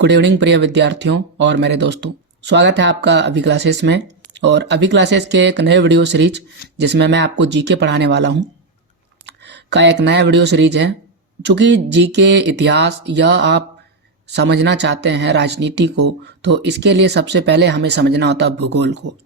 Good evening प्रिय विद्यार्थियों और मेरे दोस्तों, स्वागत है आपका अभी क्लासेस में। और अभी क्लासेस के एक नए वीडियो सीरीज जिसमें मैं आपको जीके पढ़ाने वाला हूं का एक नया वीडियो सीरीज है। चूँकि जीके इतिहास या आप समझना चाहते हैं राजनीति को, तो इसके लिए सबसे पहले हमें समझना होता है भूगोल को।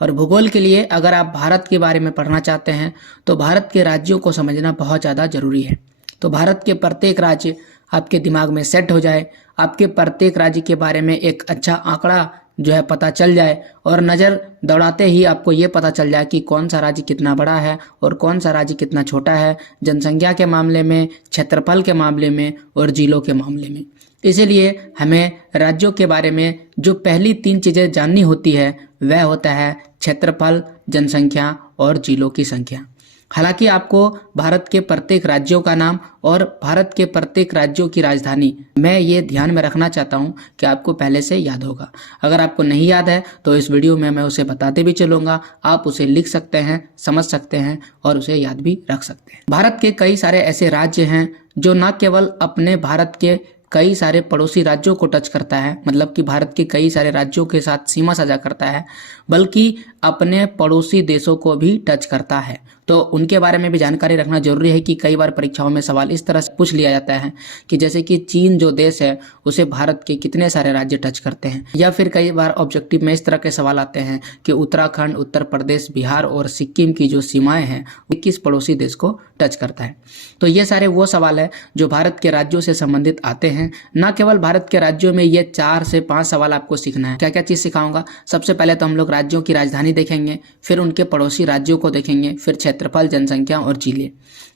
और भूगोल के लिए अगर आप भारत के बारे में पढ़ना चाहते हैं तो भारत के राज्यों को समझना बहुत ज़्यादा ज़रूरी है। तो भारत के प्रत्येक राज्य आपके दिमाग में सेट हो जाए, आपके प्रत्येक राज्य के बारे में एक अच्छा आंकड़ा जो है पता चल जाए और नज़र दौड़ाते ही आपको ये पता चल जाए कि कौन सा राज्य कितना बड़ा है और कौन सा राज्य कितना छोटा है, जनसंख्या के मामले में, क्षेत्रफल के मामले में और जिलों के मामले में। इसीलिए हमें राज्यों के बारे में जो पहली 3 चीज़ें जाननी होती है वह होता है क्षेत्रफल, जनसंख्या और जिलों की संख्या। हालांकि आपको भारत के प्रत्येक राज्यों का नाम और भारत के प्रत्येक राज्यों की राजधानी मैं ये ध्यान में रखना चाहता हूँ कि आपको पहले से याद होगा। अगर आपको नहीं याद है तो इस वीडियो में मैं उसे बताते भी चलूँगा, आप उसे लिख सकते हैं, समझ सकते हैं और उसे याद भी रख सकते हैं। भारत के कई सारे ऐसे राज्य हैं जो न केवल अपने भारत के कई सारे पड़ोसी राज्यों को टच करता है, मतलब कि भारत के कई सारे राज्यों के साथ सीमा साझा करता है, बल्कि अपने पड़ोसी देशों को भी टच करता है। तो उनके बारे में भी जानकारी रखना जरूरी है कि कई बार परीक्षाओं में सवाल इस तरह से पूछ लिया जाता है कि जैसे कि चीन जो देश है उसे भारत के कितने सारे राज्य टच करते हैं, या फिर कई बार ऑब्जेक्टिव में इस तरह के सवाल आते हैं कि उत्तराखंड, उत्तर प्रदेश, बिहार और सिक्किम की जो सीमाएं हैं वो किस पड़ोसी देश को टच करता है। तो ये सारे वो सवाल है जो भारत के राज्यों से संबंधित आते हैं। न केवल भारत के राज्यों में ये 4 से 5 सवाल आपको सीखना है। क्या क्या चीज़ सिखाऊंगा? सबसे पहले तो हम लोग राज्यों की राजधानी देखेंगे, फिर उनके पड़ोसी राज्यों को देखेंगे, फिर क्षेत्रफल, जनसंख्या और जिले।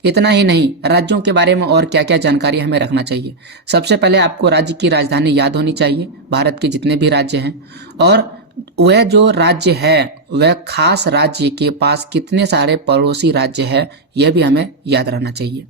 इतना ही नहीं, राज्यों के बारे में और क्या क्या जानकारी हमें रखना चाहिए। सबसे पहले आपको राज्य की राजधानी याद होनी चाहिए, भारत के जितने भी राज्य हैं, और वह जो राज्य है वह खास राज्य के पास कितने सारे पड़ोसी राज्य है यह भी हमें याद रहना चाहिए।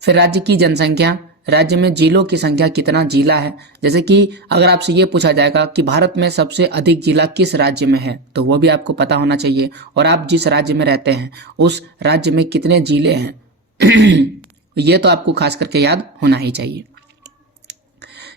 फिर राज्य की जनसंख्या, राज्य में जिलों की संख्या कितना जिला है। जैसे कि अगर आपसे ये पूछा जाएगा कि भारत में सबसे अधिक जिला किस राज्य में है, तो वो भी आपको पता होना चाहिए। और आप जिस राज्य में रहते हैं उस राज्य में कितने जिले हैं ये तो आपको खास करके याद होना ही चाहिए।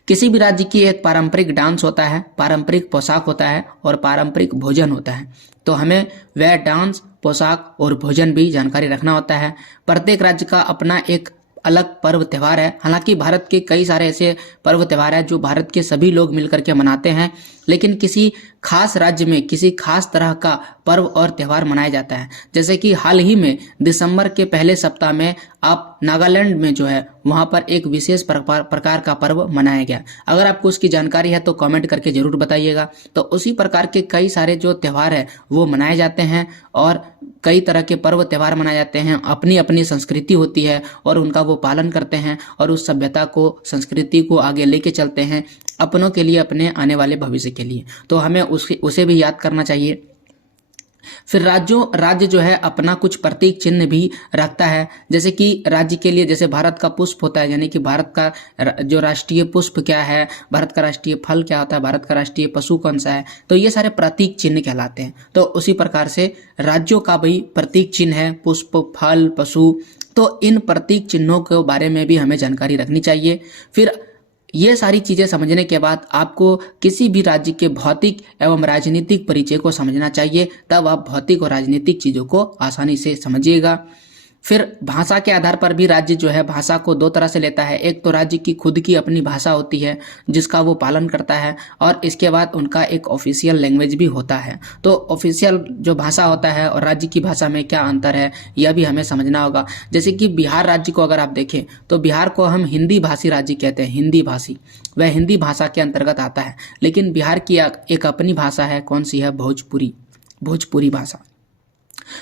किसी भी राज्य की एक पारंपरिक डांस होता है, पारंपरिक पोशाक होता है और पारंपरिक भोजन होता है। तो हमें वह डांस, पोशाक और भोजन भी जानकारी रखना होता है। प्रत्येक राज्य का अपना एक अलग पर्व त्यौहार है। हालांकि भारत के कई सारे ऐसे पर्व त्यौहार हैं जो भारत के सभी लोग मिलकर के मनाते हैं, लेकिन किसी खास राज्य में किसी खास तरह का पर्व और त्यौहार मनाया जाता है। जैसे कि हाल ही में दिसंबर के पहले सप्ताह में आप नागालैंड में जो है वहाँ पर एक विशेष प्रकार का पर्व मनाया गया। अगर आपको उसकी जानकारी है तो कमेंट करके जरूर बताइएगा। तो उसी प्रकार के कई सारे जो त्यौहार है वो मनाए जाते हैं और कई तरह के पर्व त्यौहार मनाए जाते हैं। अपनी अपनी संस्कृति होती है और उनका वो पालन करते हैं और उस सभ्यता को, संस्कृति को आगे लेके चलते हैं अपनों के लिए, अपने आने वाले भविष्य के लिए। तो हमें उसे भी याद करना चाहिए। फिर राज्य जो है अपना कुछ प्रतीक चिन्ह भी रखता है। जैसे कि राज्य के लिए जैसे भारत का पुष्प होता है, यानी कि भारत का जो राष्ट्रीय पुष्प क्या है, भारत का राष्ट्रीय फल क्या होता है, भारत का राष्ट्रीय पशु कौन सा है, तो ये सारे प्रतीक चिन्ह कहलाते हैं। तो उसी प्रकार से राज्यों का भी प्रतीक चिन्ह है, पुष्प, फल, पशु। तो इन प्रतीक चिन्हों के बारे में भी हमें जानकारी रखनी चाहिए। फिर ये सारी चीज़ें समझने के बाद आपको किसी भी राज्य के भौतिक एवं राजनीतिक परिचय को समझना चाहिए, तब आप भौतिक और राजनीतिक चीज़ों को आसानी से समझिएगा। फिर भाषा के आधार पर भी राज्य जो है भाषा को 2 तरह से लेता है। एक तो राज्य की खुद की अपनी भाषा होती है जिसका वो पालन करता है, और इसके बाद उनका एक ऑफिशियल लैंग्वेज भी होता है। तो ऑफिशियल जो भाषा होता है और राज्य की भाषा में क्या अंतर है यह भी हमें समझना होगा। जैसे कि बिहार राज्य को अगर आप देखें तो बिहार को हम हिंदी भाषी राज्य कहते हैं, हिंदी भाषी, वह हिंदी भाषा के अंतर्गत आता है। लेकिन बिहार की एक अपनी भाषा है, कौन सी है? भोजपुरी भाषा।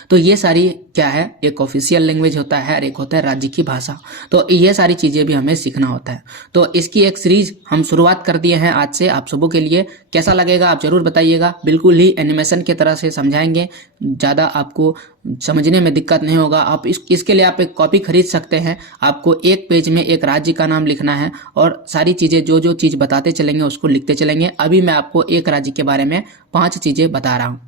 तो ये सारी क्या है, एक ऑफिशियल लैंग्वेज होता है और एक होता है राज्य की भाषा। तो ये सारी चीज़ें भी हमें सीखना होता है। तो इसकी एक सीरीज हम शुरुआत कर दिए हैं आज से आप सबों के लिए। कैसा लगेगा आप जरूर बताइएगा। बिल्कुल ही एनिमेशन की तरह से समझाएंगे, ज़्यादा आपको समझने में दिक्कत नहीं होगा। आप इसके लिए आप एक कॉपी खरीद सकते हैं। आपको एक पेज में एक राज्य का नाम लिखना है और सारी चीज़ें जो चीज़ बताते चलेंगे उसको लिखते चलेंगे। अभी मैं आपको एक राज्य के बारे में 5 चीज़ें बता रहा हूँ।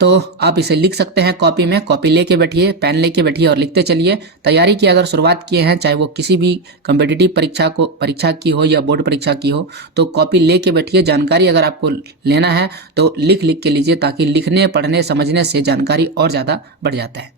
तो आप इसे लिख सकते हैं कॉपी में, कॉपी लेके बैठिए, पेन लेके बैठिए और लिखते चलिए। तैयारी की अगर शुरुआत किए हैं, चाहे वो किसी भी कॉम्पिटिटिव परीक्षा की हो या बोर्ड परीक्षा की हो, तो कॉपी लेके बैठिए। जानकारी अगर आपको लेना है तो लिख लिख के लीजिए, ताकि लिखने पढ़ने समझने से जानकारी और ज़्यादा बढ़ जाता है।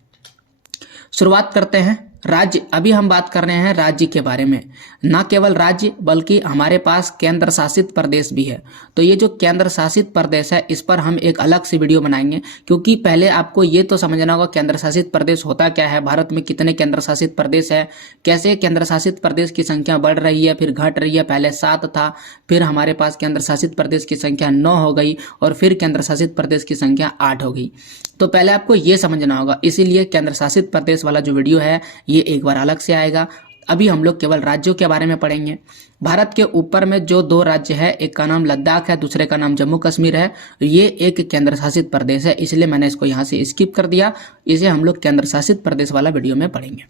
शुरुआत करते हैं। राज्य, अभी हम बात कर रहे हैं राज्य के बारे में। ना केवल राज्य बल्कि हमारे पास केंद्र शासित प्रदेश भी है। तो ये जो केंद्र शासित प्रदेश है, इस पर हम एक अलग से वीडियो बनाएंगे, क्योंकि पहले आपको ये तो समझना होगा केंद्र शासित प्रदेश होता क्या है, भारत में कितने केंद्र शासित प्रदेश है, कैसे केंद्र शासित प्रदेश की संख्या बढ़ रही है फिर घट रही है। पहले 7 था, फिर हमारे पास केंद्र शासित प्रदेश की संख्या 9 हो गई और फिर केंद्र शासित प्रदेश की संख्या 8 हो गई। तो पहले आपको ये समझना होगा, इसीलिए केंद्र शासित प्रदेश वाला जो वीडियो है ये एक बार अलग से आएगा। अभी हम लोग केवल राज्यों के बारे में पढ़ेंगे। भारत के ऊपर में जो 2 राज्य है, एक का नाम लद्दाख है, दूसरे का नाम जम्मू कश्मीर है। ये एक केंद्र शासित प्रदेश है, इसलिए मैंने इसको यहाँ से स्किप कर दिया। इसे हम लोग केंद्र शासित प्रदेश वाला वीडियो में पढ़ेंगे।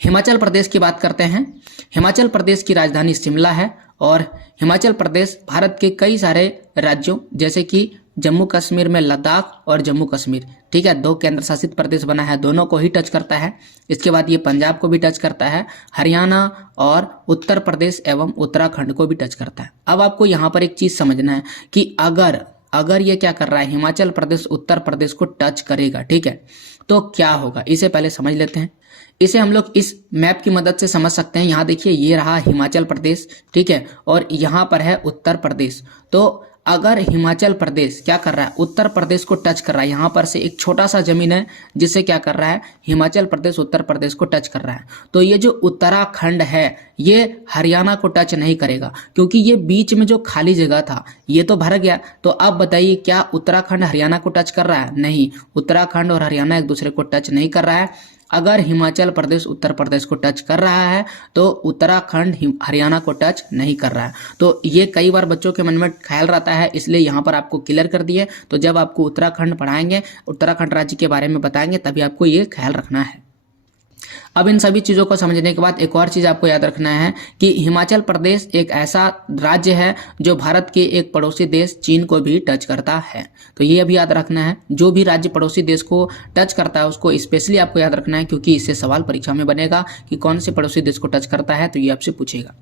हिमाचल प्रदेश की बात करते हैं। हिमाचल प्रदेश की राजधानी शिमला है और हिमाचल प्रदेश भारत के कई सारे राज्यों जैसे कि जम्मू कश्मीर में लद्दाख और जम्मू कश्मीर, ठीक है, 2 केंद्र शासित प्रदेश बना है, दोनों को ही टच करता है। इसके बाद ये पंजाब को भी टच करता है, हरियाणा और उत्तर प्रदेश एवं उत्तराखंड को भी टच करता है। अब आपको यहाँ पर एक चीज समझना है कि अगर ये क्या कर रहा है, हिमाचल प्रदेश उत्तर प्रदेश को टच करेगा, ठीक है, तो क्या होगा, इसे पहले समझ लेते हैं। इसे हम लोग इस मैप की मदद से समझ सकते हैं। यहाँ देखिए, ये रहा हिमाचल प्रदेश, ठीक है, और यहाँ पर है उत्तर प्रदेश। तो अगर हिमाचल प्रदेश क्या कर रहा है, उत्तर प्रदेश को टच कर रहा है, यहाँ पर से एक छोटा सा जमीन है जिससे क्या कर रहा है, हिमाचल प्रदेश उत्तर प्रदेश को टच कर रहा है। तो ये जो उत्तराखंड है ये हरियाणा को टच नहीं करेगा, क्योंकि ये बीच में जो खाली जगह था ये तो भर गया। तो अब बताइए, क्या उत्तराखंड हरियाणा को टच कर रहा है? नहीं, उत्तराखंड और हरियाणा एक दूसरे को टच नहीं कर रहा है। अगर हिमाचल प्रदेश उत्तर प्रदेश को टच कर रहा है तो उत्तराखंड हरियाणा को टच नहीं कर रहा है। तो ये कई बार बच्चों के मन में ख्याल रहता है, इसलिए यहाँ पर आपको क्लियर कर दिए। तो जब आपको उत्तराखंड पढ़ाएंगे, उत्तराखंड राज्य के बारे में बताएंगे, तभी आपको ये ख्याल रखना है। अब इन सभी चीज़ों को समझने के बाद एक और चीज़ आपको याद रखना है कि हिमाचल प्रदेश एक ऐसा राज्य है जो भारत के एक पड़ोसी देश चीन को भी टच करता है। तो ये अभी याद रखना है, जो भी राज्य पड़ोसी देश को टच करता है उसको स्पेशली आपको याद रखना है, क्योंकि इससे सवाल परीक्षा में बनेगा कि कौन से पड़ोसी देश को टच करता है, तो ये आपसे पूछेगा।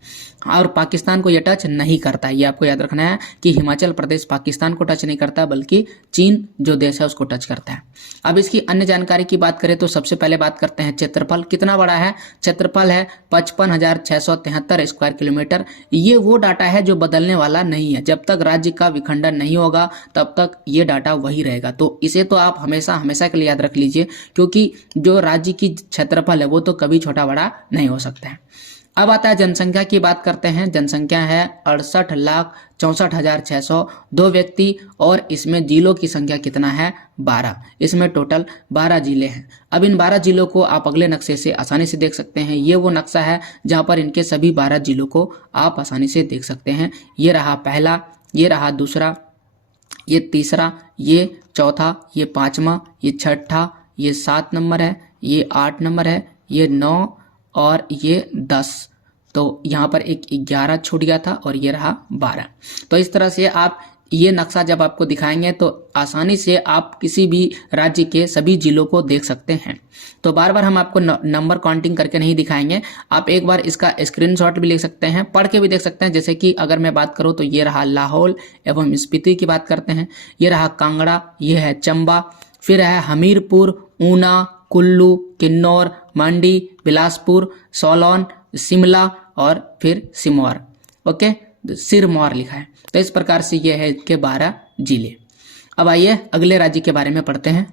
और पाकिस्तान को ये टच नहीं करता है, ये आपको याद रखना है कि हिमाचल प्रदेश पाकिस्तान को टच नहीं करता, बल्कि चीन जो देश है उसको टच करता है। अब इसकी अन्य जानकारी की बात करें तो सबसे पहले बात करते हैं क्षेत्रफल कितना बड़ा है। क्षेत्रफल है 55,673 स्क्वायर किलोमीटर। ये वो डाटा है जो बदलने वाला नहीं है, जब तक राज्य का विखंडन नहीं होगा तब तक ये डाटा वही रहेगा। तो इसे तो आप हमेशा हमेशा के लिए याद रख लीजिए, क्योंकि जो राज्य की क्षेत्रफल है वो तो कभी छोटा बड़ा नहीं हो सकता है। अब आता है जनसंख्या की बात करते हैं। जनसंख्या है 68,64,602 व्यक्ति और इसमें जिलों की संख्या कितना है, 12। इसमें टोटल 12 जिले हैं। अब इन 12 जिलों को आप अगले नक्शे से आसानी से देख सकते हैं। ये वो नक्शा है जहां पर इनके सभी 12 जिलों को आप आसानी से देख सकते हैं। ये रहा पहला, ये रहा दूसरा, ये तीसरा, ये चौथा, ये पांचवा, ये छठा, ये 7 नंबर है, ये 8 नंबर है, ये 9 और ये 10। तो यहाँ पर एक 11 छूट गया था और ये रहा 12। तो इस तरह से आप ये नक्शा जब आपको दिखाएंगे तो आसानी से आप किसी भी राज्य के सभी जिलों को देख सकते हैं। तो बार बार हम आपको नंबर काउंटिंग करके नहीं दिखाएंगे, आप एक बार इसका स्क्रीनशॉट भी ले सकते हैं, पढ़ के भी देख सकते हैं। जैसे कि अगर मैं बात करूं तो ये रहा लाहौल एवं स्पीति की बात करते हैं, ये रहा कांगड़ा, ये है चंबा, फिर है हमीरपुर, ऊना, कुल्लू, किन्नौर, मंडी, बिलासपुर, सोलन, शिमला और फिर सिरमौर। ओके, सिरमौर लिखा है। तो इस प्रकार से ये है इसके 12 जिले। अब आइए अगले राज्य के बारे में पढ़ते हैं।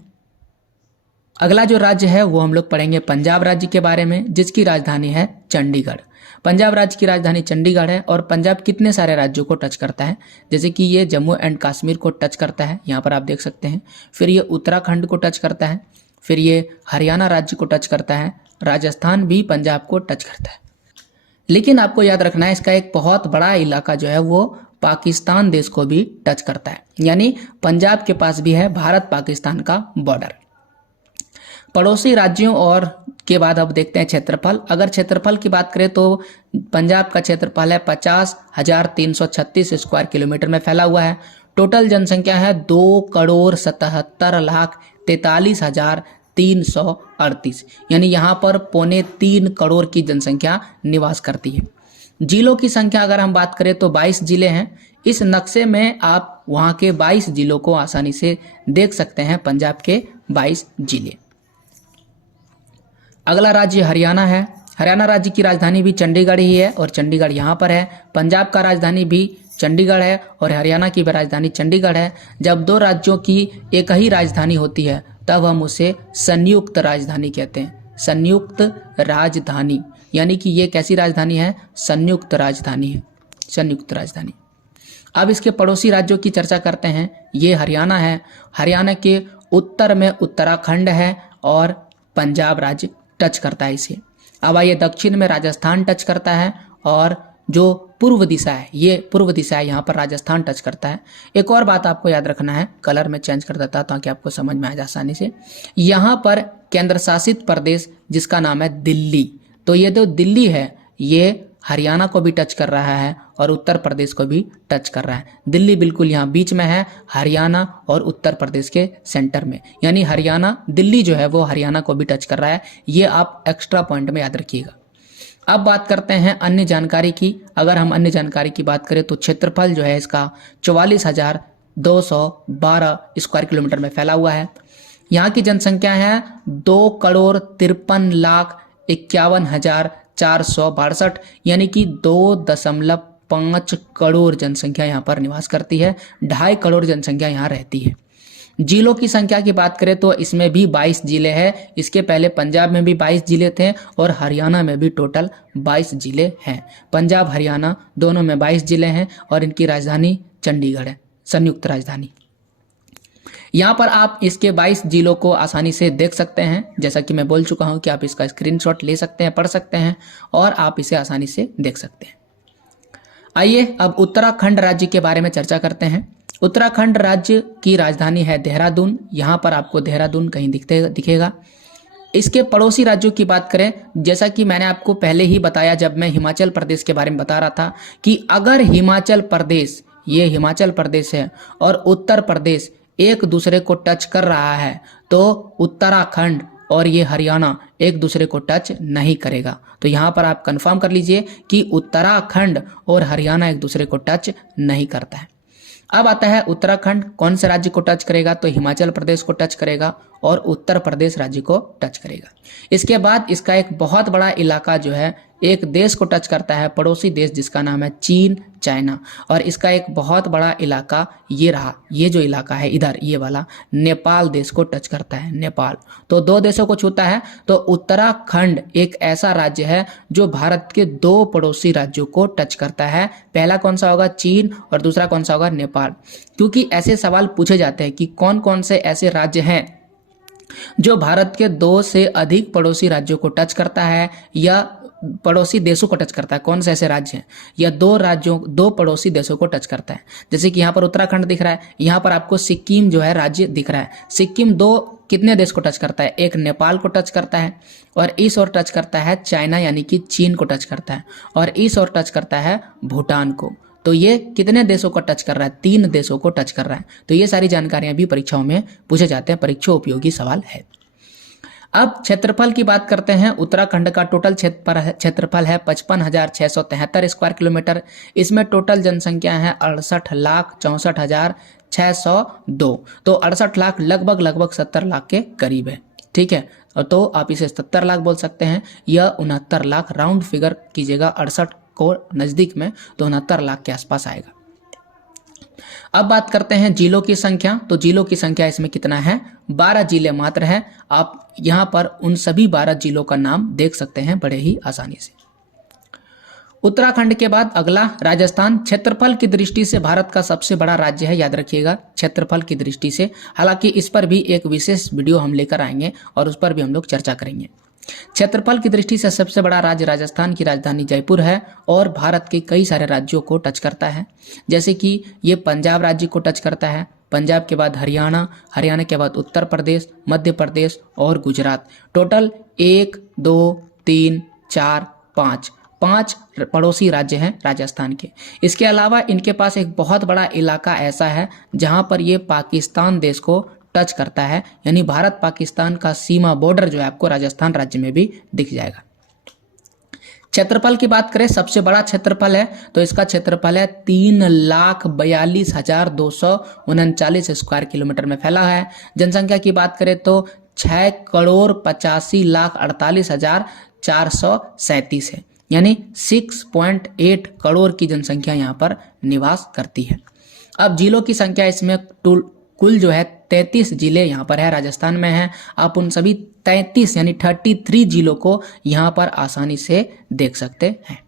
अगला जो राज्य है वो हम लोग पढ़ेंगे पंजाब राज्य के बारे में, जिसकी राजधानी है चंडीगढ़। पंजाब राज्य की राजधानी चंडीगढ़ है और पंजाब कितने सारे राज्यों को टच करता है, जैसे कि ये जम्मू एंड कश्मीर को टच करता है, यहाँ पर आप देख सकते हैं। फिर ये उत्तराखंड को टच करता है, फिर ये हरियाणा राज्य को टच करता है, राजस्थान भी पंजाब को टच करता है। लेकिन आपको याद रखना है इसका एक बहुत बड़ा इलाका जो है वो पाकिस्तान देश को भी टच करता है, यानी पंजाब के पास भी है भारत पाकिस्तान का बॉर्डर। पड़ोसी राज्यों और के बाद अब देखते हैं क्षेत्रफल। अगर क्षेत्रफल की बात करें तो पंजाब का क्षेत्रफल है 50,336 स्क्वायर किलोमीटर में फैला हुआ है। टोटल जनसंख्या है 2,77,43,338, यानी यहाँ पर 3.25 करोड़ की जनसंख्या निवास करती है। जिलों की संख्या अगर हम बात करें तो 22 जिले हैं। इस नक्शे में आप वहाँ के 22 जिलों को आसानी से देख सकते हैं, पंजाब के 22 जिले। अगला राज्य हरियाणा है। हरियाणा राज्य की राजधानी भी चंडीगढ़ ही है और चंडीगढ़ यहाँ पर है। पंजाब का राजधानी भी चंडीगढ़ है और हरियाणा की भी राजधानी चंडीगढ़ है। जब दो राज्यों की एक ही राजधानी होती है तब हम उसे संयुक्त राजधानी कहते हैं। संयुक्त राजधानी, यानी कि ये कैसी राजधानी है? संयुक्त राजधानी है, संयुक्त राजधानी। अब इसके पड़ोसी राज्यों की चर्चा करते हैं। ये हरियाणा है। हरियाणा के उत्तर में उत्तराखंड है और पंजाब राज्य टच करता है इसे। अब आइए दक्षिण में राजस्थान टच करता है और जो पूर्व दिशा है, ये पूर्व दिशा है, यहाँ पर राजस्थान टच करता है। एक और बात आपको याद रखना है, कलर में चेंज कर देता ताकि आपको समझ में आ जाए आसानी से। यहाँ पर केंद्र शासित प्रदेश जिसका नाम है दिल्ली, तो ये जो दिल्ली है ये हरियाणा को भी टच कर रहा है और उत्तर प्रदेश को भी टच कर रहा है। दिल्ली बिल्कुल यहाँ बीच में है, हरियाणा और उत्तर प्रदेश के सेंटर में, यानी हरियाणा, दिल्ली जो है वो हरियाणा को भी टच कर रहा है। ये आप एक्स्ट्रा पॉइंट में याद रखिएगा। अब बात करते हैं अन्य जानकारी की। अगर हम अन्य जानकारी की बात करें तो क्षेत्रफल जो है इसका 44,212 स्क्वायर किलोमीटर में फैला हुआ है। यहाँ की जनसंख्या है 2,53,51,462, यानी कि 2.5 करोड़ जनसंख्या यहाँ पर निवास करती है। 2.5 करोड़ जनसंख्या यहाँ रहती है। जिलों की संख्या की बात करें तो इसमें भी 22 जिले हैं। इसके पहले पंजाब में भी 22 जिले थे और हरियाणा में भी टोटल 22 जिले हैं। पंजाब हरियाणा दोनों में 22 जिले हैं और इनकी राजधानी चंडीगढ़ है, संयुक्त राजधानी। यहाँ पर आप इसके 22 जिलों को आसानी से देख सकते हैं। जैसा कि मैं बोल चुका हूँ कि आप इसका स्क्रीनशॉट ले सकते हैं, पढ़ सकते हैं और आप इसे आसानी से देख सकते हैं। आइए अब उत्तराखंड राज्य के बारे में चर्चा करते हैं। उत्तराखंड राज्य की राजधानी है देहरादून। यहाँ पर आपको देहरादून कहीं दिखेगा। इसके पड़ोसी राज्यों की बात करें, जैसा कि मैंने आपको पहले ही बताया जब मैं हिमाचल प्रदेश के बारे में बता रहा था कि अगर हिमाचल प्रदेश, ये हिमाचल प्रदेश है और उत्तर प्रदेश एक दूसरे को टच कर रहा है तो उत्तराखंड और ये हरियाणा एक दूसरे को टच नहीं करेगा। तो यहाँ पर आप कंफर्म कर लीजिए कि उत्तराखंड और हरियाणा एक दूसरे को टच नहीं करता है। अब आता है उत्तराखंड कौन से राज्य को टच करेगा, तो हिमाचल प्रदेश को टच करेगा और उत्तर प्रदेश राज्य को टच करेगा। इसके बाद इसका एक बहुत बड़ा इलाका जो है एक देश को टच करता है, पड़ोसी देश जिसका नाम है चीन, चाइना, और इसका एक बहुत बड़ा इलाका ये रहा, ये जो इलाका है इधर ये वाला नेपाल देश को टच करता है, नेपाल। तो दो देशों को छूता है। तो उत्तराखंड एक ऐसा राज्य है जो भारत के दो पड़ोसी राज्यों को टच करता है। पहला कौन सा होगा? चीन, और दूसरा कौन सा होगा? नेपाल। क्योंकि ऐसे सवाल पूछे जाते हैं कि कौन कौन से ऐसे राज्य हैं जो भारत के 2 से अधिक पड़ोसी राज्यों को टच करता है या पड़ोसी देशों को टच करता है। कौन से ऐसे राज्य हैं या दो पड़ोसी देशों को टच करता है। जैसे कि यहाँ पर उत्तराखंड दिख रहा है, यहाँ पर आपको सिक्किम जो है राज्य दिख रहा है। सिक्किम कितने देश को टच करता है? एक नेपाल को टच करता है और इस ओर टच करता है चाइना यानी कि चीन को टच करता है और इस ओर टच करता है भूटान को। तो ये कितने देशों को टच कर रहा है? 3 देशों को टच कर रहा है। तो ये सारी जानकारियां भी परीक्षाओं में पूछे जाते हैं, परीक्षा उपयोगी सवाल है। अब क्षेत्रफल की बात करते हैं। उत्तराखंड का टोटल क्षेत्रफल है 55,673 स्क्वायर किलोमीटर। इसमें टोटल जनसंख्या है 68,64,602। तो 68 लाख लगभग 70 लाख के करीब है। ठीक है, तो आप इसे 70 लाख बोल सकते हैं या 69 लाख, राउंड फिगर कीजिएगा 68 को नजदीक में, तो 69 लाख के आसपास आएगा। अब बात करते हैं जिलों की संख्या। तो जिलों की संख्या इसमें कितना है? 12 जिले मात्र है। आप यहाँ पर उन सभी 12 जिलों का नाम देख सकते हैं बड़े ही आसानी से। उत्तराखंड के बाद अगला राजस्थान। क्षेत्रफल की दृष्टि से भारत का सबसे बड़ा राज्य है, याद रखिएगा, क्षेत्रफल की दृष्टि से। हालांकि इस पर भी एक विशेष वीडियो हम लेकर आएंगे और उस पर भी हम लोग चर्चा करेंगे। क्षेत्रफल की दृष्टि से सबसे बड़ा राज्य राजस्थान की राजधानी जयपुर है और भारत के कई सारे राज्यों को टच करता है। जैसे कि ये पंजाब राज्य को टच करता है, पंजाब के बाद हरियाणा, हरियाणा के बाद उत्तर प्रदेश, मध्य प्रदेश और गुजरात। टोटल 1, 2, 3, 4, 5 5 पड़ोसी राज्य हैं राजस्थान के। इसके अलावा इनके पास एक बहुत बड़ा इलाका ऐसा है जहां पर ये पाकिस्तान देश को टच करता है, यानी भारत पाकिस्तान का सीमा बॉर्डर जो है आपको राजस्थान राज्य में भी दिख जाएगा। क्षेत्रफल की बात करें, सबसे बड़ा क्षेत्रफल है तो इसका क्षेत्रफल है 3,42,239 स्क्वायर किलोमीटर में फैला है। जनसंख्या की बात करें तो 6,85,48,437 है, यानी 6.8 करोड़ की जनसंख्या यहाँ पर निवास करती है। अब जिलों की संख्या इसमें कुल जो है 33 जिले यहाँ पर है, राजस्थान में है। आप उन सभी 33 यानी 33 जिलों को यहाँ पर आसानी से देख सकते हैं।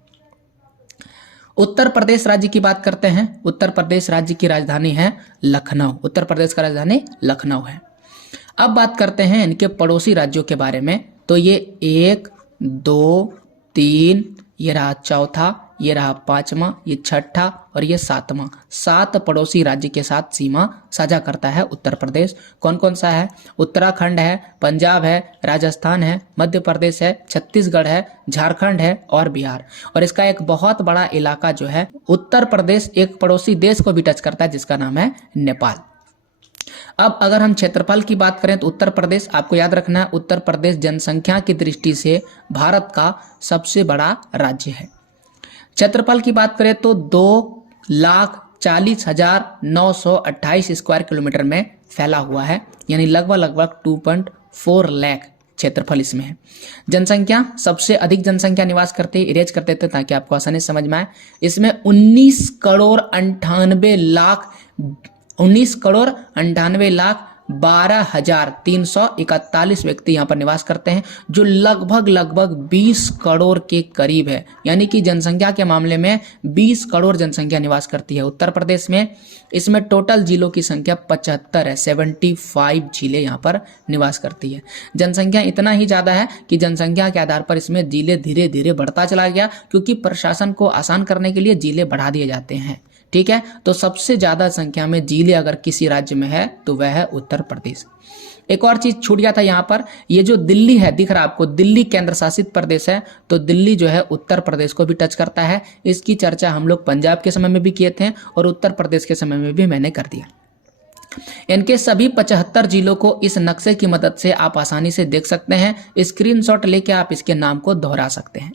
उत्तर प्रदेश राज्य की बात करते हैं। उत्तर प्रदेश राज्य की राजधानी है लखनऊ। उत्तर प्रदेश का राजधानी लखनऊ है। अब बात करते हैं इनके पड़ोसी राज्यों के बारे में। तो ये 1, 2, 3, ये रहा चौथा, ये रहा 5वां, ये 6ठा और ये 7वां। 7 पड़ोसी राज्य के साथ सीमा साझा करता है उत्तर प्रदेश। कौन कौन सा है? उत्तराखंड है, पंजाब है, राजस्थान है, मध्य प्रदेश है, छत्तीसगढ़ है, झारखंड है और बिहार। और इसका एक बहुत बड़ा इलाका जो है उत्तर प्रदेश एक पड़ोसी देश को भी टच करता है जिसका नाम है नेपाल। अब अगर हम क्षेत्रफल की बात करें तो उत्तर प्रदेश, आपको याद रखना है, उत्तर प्रदेश जनसंख्या की दृष्टि से भारत का सबसे बड़ा राज्य है। क्षेत्रफल की बात करें तो 2,40,928 स्क्वायर किलोमीटर में फैला हुआ है, यानी लगभग 2.4 लाख क्षेत्रफल इसमें है। जनसंख्या, सबसे अधिक जनसंख्या निवास करते हैं, इरेज कर देते हैं ताकि आपको आसानी से समझ में आए। इसमें 19,98,12,341 व्यक्ति यहाँ पर निवास करते हैं, जो लगभग 20 करोड़ के करीब है। यानी कि जनसंख्या के मामले में 20 करोड़ जनसंख्या निवास करती है उत्तर प्रदेश में। इसमें टोटल जिलों की संख्या 75 है, 75 जिले यहाँ पर निवास करती है। जनसंख्या इतना ही ज़्यादा है कि जनसंख्या के आधार पर इसमें जिले धीरे धीरे बढ़ता चला गया, क्योंकि प्रशासन को आसान करने के लिए जिले बढ़ा दिए जाते हैं। ठीक है, तो सबसे ज्यादा संख्या में जिले अगर किसी राज्य में है तो वह है उत्तर प्रदेश। एक और चीज छूट गया था यहाँ पर, ये जो दिल्ली है, दिख रहा है आपको, दिल्ली केंद्र शासित प्रदेश है, तो दिल्ली जो है उत्तर प्रदेश को भी टच करता है। इसकी चर्चा हम लोग पंजाब के समय में भी किए थे और उत्तर प्रदेश के समय में भी मैंने कर दिया। इनके सभी 75 जिलों को इस नक्शे की मदद से आप आसानी से देख सकते हैं। स्क्रीनशॉट लेके आप इसके नाम को दोहरा सकते हैं।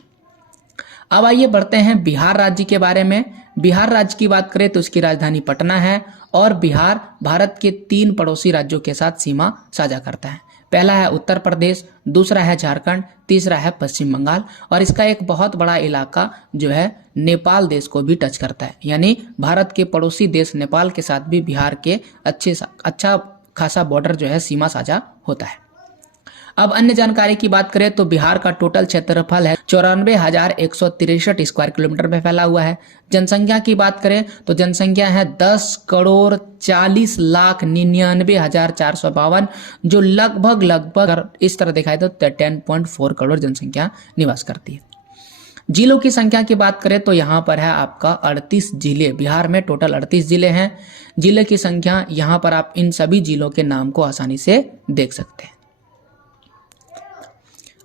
अब आइए बढ़ते हैं बिहार राज्य के बारे में। बिहार राज्य की बात करें तो इसकी राजधानी पटना है और बिहार भारत के 3 पड़ोसी राज्यों के साथ सीमा साझा करता है। पहला है उत्तर प्रदेश, दूसरा है झारखंड, तीसरा है पश्चिम बंगाल। और इसका एक बहुत बड़ा इलाका जो है नेपाल देश को भी टच करता है, यानी भारत के पड़ोसी देश नेपाल के साथ भी बिहार के अच्छा खासा बॉर्डर जो है सीमा साझा होता है। अब अन्य जानकारी की बात करें तो बिहार का टोटल क्षेत्रफल है 94,163 स्क्वायर किलोमीटर में फैला हुआ है। जनसंख्या की बात करें तो जनसंख्या है 10,40,99,452, जो लगभग इस तरह दिखाई दो 10.4 करोड़ जनसंख्या निवास करती है। जिलों की संख्या की बात करें तो यहाँ पर है आपका 38 जिले। बिहार में टोटल 38 जिले हैं। जिले की संख्या यहाँ पर आप इन सभी जिलों के नाम को आसानी से देख सकते हैं।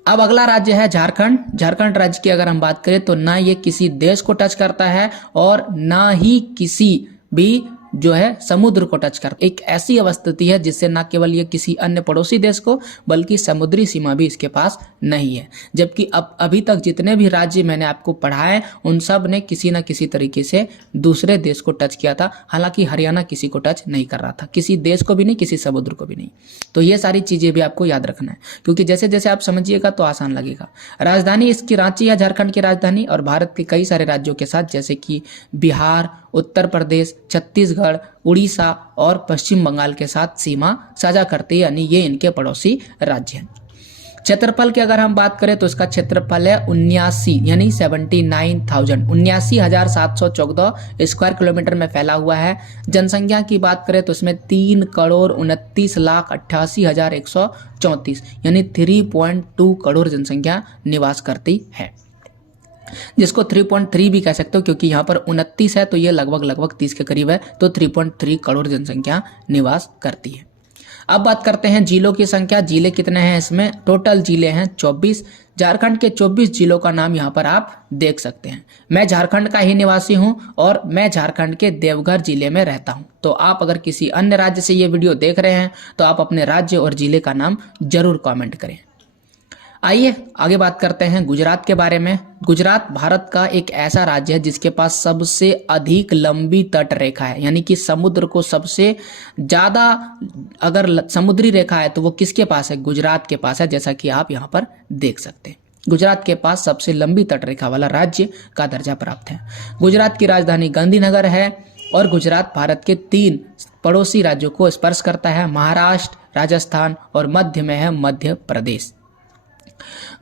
अब अगला राज्य है झारखंड। झारखंड राज्य की अगर हम बात करें तो ना ये किसी देश को टच करता है और ना ही किसी भी जो है समुद्र को टच करता है। एक ऐसी अवस्थिति है जिससे ना केवल ये किसी अन्य पड़ोसी देश को बल्कि समुद्री सीमा भी इसके पास नहीं है। जबकि अब अभी तक जितने भी राज्य मैंने आपको पढ़ाए उन सब ने किसी न किसी तरीके से दूसरे देश को टच किया था। हालांकि हरियाणा किसी को टच नहीं कर रहा था, किसी देश को भी नहीं, किसी समुद्र को भी नहीं। तो ये सारी चीजें भी आपको याद रखना है, क्योंकि जैसे जैसे आप समझिएगा तो आसान लगेगा। राजधानी इसकी रांची है, झारखंड की राजधानी, और भारत के कई सारे राज्यों के साथ जैसे कि बिहार, उत्तर प्रदेश, छत्तीसगढ़, उड़ीसा और पश्चिम बंगाल के साथ सीमा साझा करते हैं, यानी ये इनके पड़ोसी राज्य हैं। क्षेत्रफल की अगर हम बात करें तो इसका क्षेत्रफल है 79,714 स्क्वायर किलोमीटर में फैला हुआ है। जनसंख्या की बात करें तो इसमें 3,29,88,134 यानी 3.2 करोड़ जनसंख्या निवास करती है, जिसको 3.3 भी कह सकते हो, क्योंकि यहाँ पर 29 है तो ये लगभग 30 के करीब है, तो 3.3 करोड़ जनसंख्या निवास करती है। अब बात करते हैं जिलों की संख्या। जिले कितने हैं इसमें? टोटल जिले हैं 24। झारखंड के 24 जिलों का नाम यहाँ पर आप देख सकते हैं। मैं झारखंड का ही निवासी हूँ और मैं झारखंड के देवघर जिले में रहता हूँ। तो आप अगर किसी अन्य राज्य से ये वीडियो देख रहे हैं तो आप अपने राज्य और जिले का नाम जरूर कमेंट करें। आइए आगे बात करते हैं गुजरात के बारे में। गुजरात भारत का एक ऐसा राज्य है जिसके पास सबसे अधिक लंबी तट रेखा है, यानी कि समुद्र को सबसे ज्यादा अगर समुद्री रेखा है तो वो किसके पास है? गुजरात के पास है, जैसा कि आप यहाँ पर देख सकते हैं। गुजरात के पास सबसे लंबी तट रेखा वाला राज्य का दर्जा प्राप्त है। गुजरात की राजधानी गांधीनगर है और गुजरात भारत के 3 पड़ोसी राज्यों को स्पर्श करता है, महाराष्ट्र, राजस्थान और मध्य में है मध्य प्रदेश।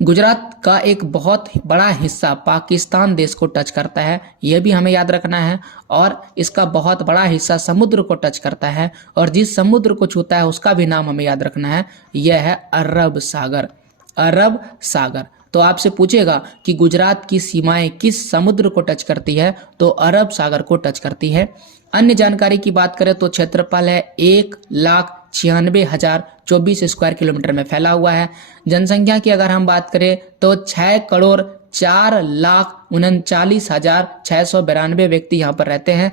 गुजरात का एक बहुत बड़ा हिस्सा पाकिस्तान देश को टच करता है, यह भी हमें याद रखना है। और इसका बहुत बड़ा हिस्सा समुद्र को टच करता है और जिस समुद्र को छूता है उसका भी नाम हमें याद रखना है, यह है अरब सागर। अरब सागर। तो आपसे पूछेगा कि गुजरात की सीमाएं किस समुद्र को टच करती है, तो अरब सागर को टच करती है। अन्य जानकारी की बात करें तो क्षेत्रफल है 1,96,024 स्क्वायर किलोमीटर में फैला हुआ है। जनसंख्या की अगर हम बात करें तो 6,04,39,692 व्यक्ति यहाँ पर रहते हैं।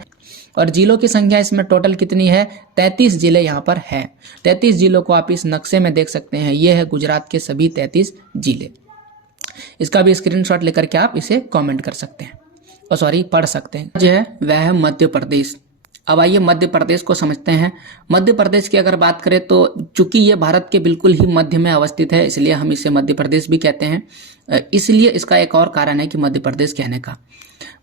और जिलों की संख्या इसमें टोटल कितनी है? 33 जिले यहाँ पर हैं। 33 जिलों को आप इस नक्शे में देख सकते हैं। ये है गुजरात के सभी 33 जिले। इसका भी स्क्रीनशॉट लेकर के आप इसे कमेंट कर सकते हैं और पढ़ सकते हैं। जो है वह है मध्य प्रदेश। अब आइए मध्य प्रदेश को समझते हैं। मध्य प्रदेश की अगर बात करें तो चूंकि ये भारत के बिल्कुल ही मध्य में अवस्थित है, इसलिए हम इसे मध्य प्रदेश भी कहते हैं। इसलिए इसका एक और कारण है कि मध्य प्रदेश कहने का।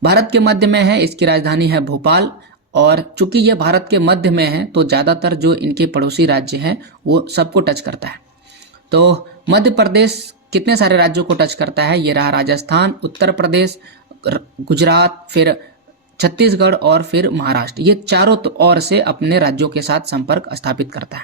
भारत के मध्य में है, इसकी राजधानी है भोपाल। और चूंकि ये भारत के मध्य में है तो ज्यादातर जो इनके पड़ोसी राज्य हैं वो सबको टच करता है। तो मध्य प्रदेश कितने सारे राज्यों को टच करता है? ये रहा राजस्थान, उत्तर प्रदेश, गुजरात, फिर छत्तीसगढ़ और फिर महाराष्ट्र। ये चारों ओर से अपने राज्यों के साथ संपर्क स्थापित करता है,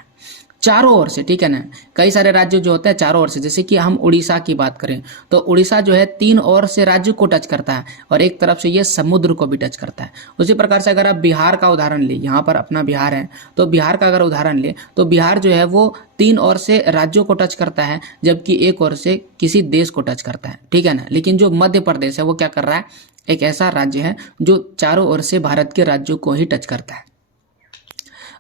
चारों ओर से, ठीक है ना। कई सारे राज्य जो होते हैं चारों ओर से, जैसे कि हम उड़ीसा की बात करें तो उड़ीसा जो है 3 ओर से राज्य को टच करता है और एक तरफ से ये समुद्र को भी टच करता है। उसी प्रकार से अगर आप बिहार का उदाहरण ले, यहाँ पर अपना बिहार है, तो बिहार का अगर उदाहरण ले तो बिहार जो है वो 3 ओर से राज्यों को टच करता है, जबकि एक ओर से किसी देश को टच करता है, ठीक है ना। लेकिन जो मध्य प्रदेश है वो क्या कर रहा है? एक ऐसा राज्य है जो चारों ओर से भारत के राज्यों को ही टच करता है।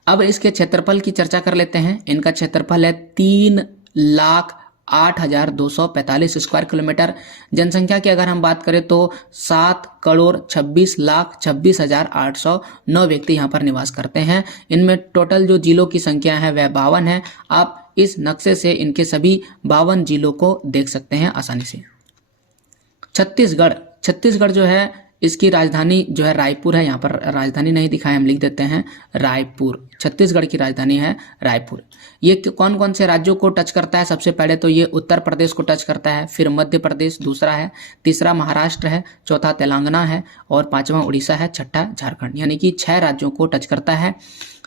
अब इसके क्षेत्रफल की चर्चा कर लेते हैं। इनका क्षेत्रफल है 3,08,245 स्क्वायर किलोमीटर। जनसंख्या की अगर हम बात करें तो 7,26,26,809 व्यक्ति यहाँ पर निवास करते हैं। इनमें टोटल जो जिलों की संख्या है वह 52 है। आप इस नक्शे से इनके सभी 52 जिलों को देख सकते हैं आसानी से। छत्तीसगढ़ जो है इसकी राजधानी जो है रायपुर है। यहाँ पर राजधानी नहीं दिखाया, हम लिख देते हैं रायपुर। छत्तीसगढ़ की राजधानी है रायपुर। ये कौन कौन से राज्यों को टच करता है? सबसे पहले तो ये उत्तर प्रदेश को टच करता है, फिर मध्य प्रदेश दूसरा है, तीसरा महाराष्ट्र है, चौथा तेलंगाना है और 5वां उड़ीसा है, छठा झारखंड। यानी कि 6 राज्यों को टच करता है।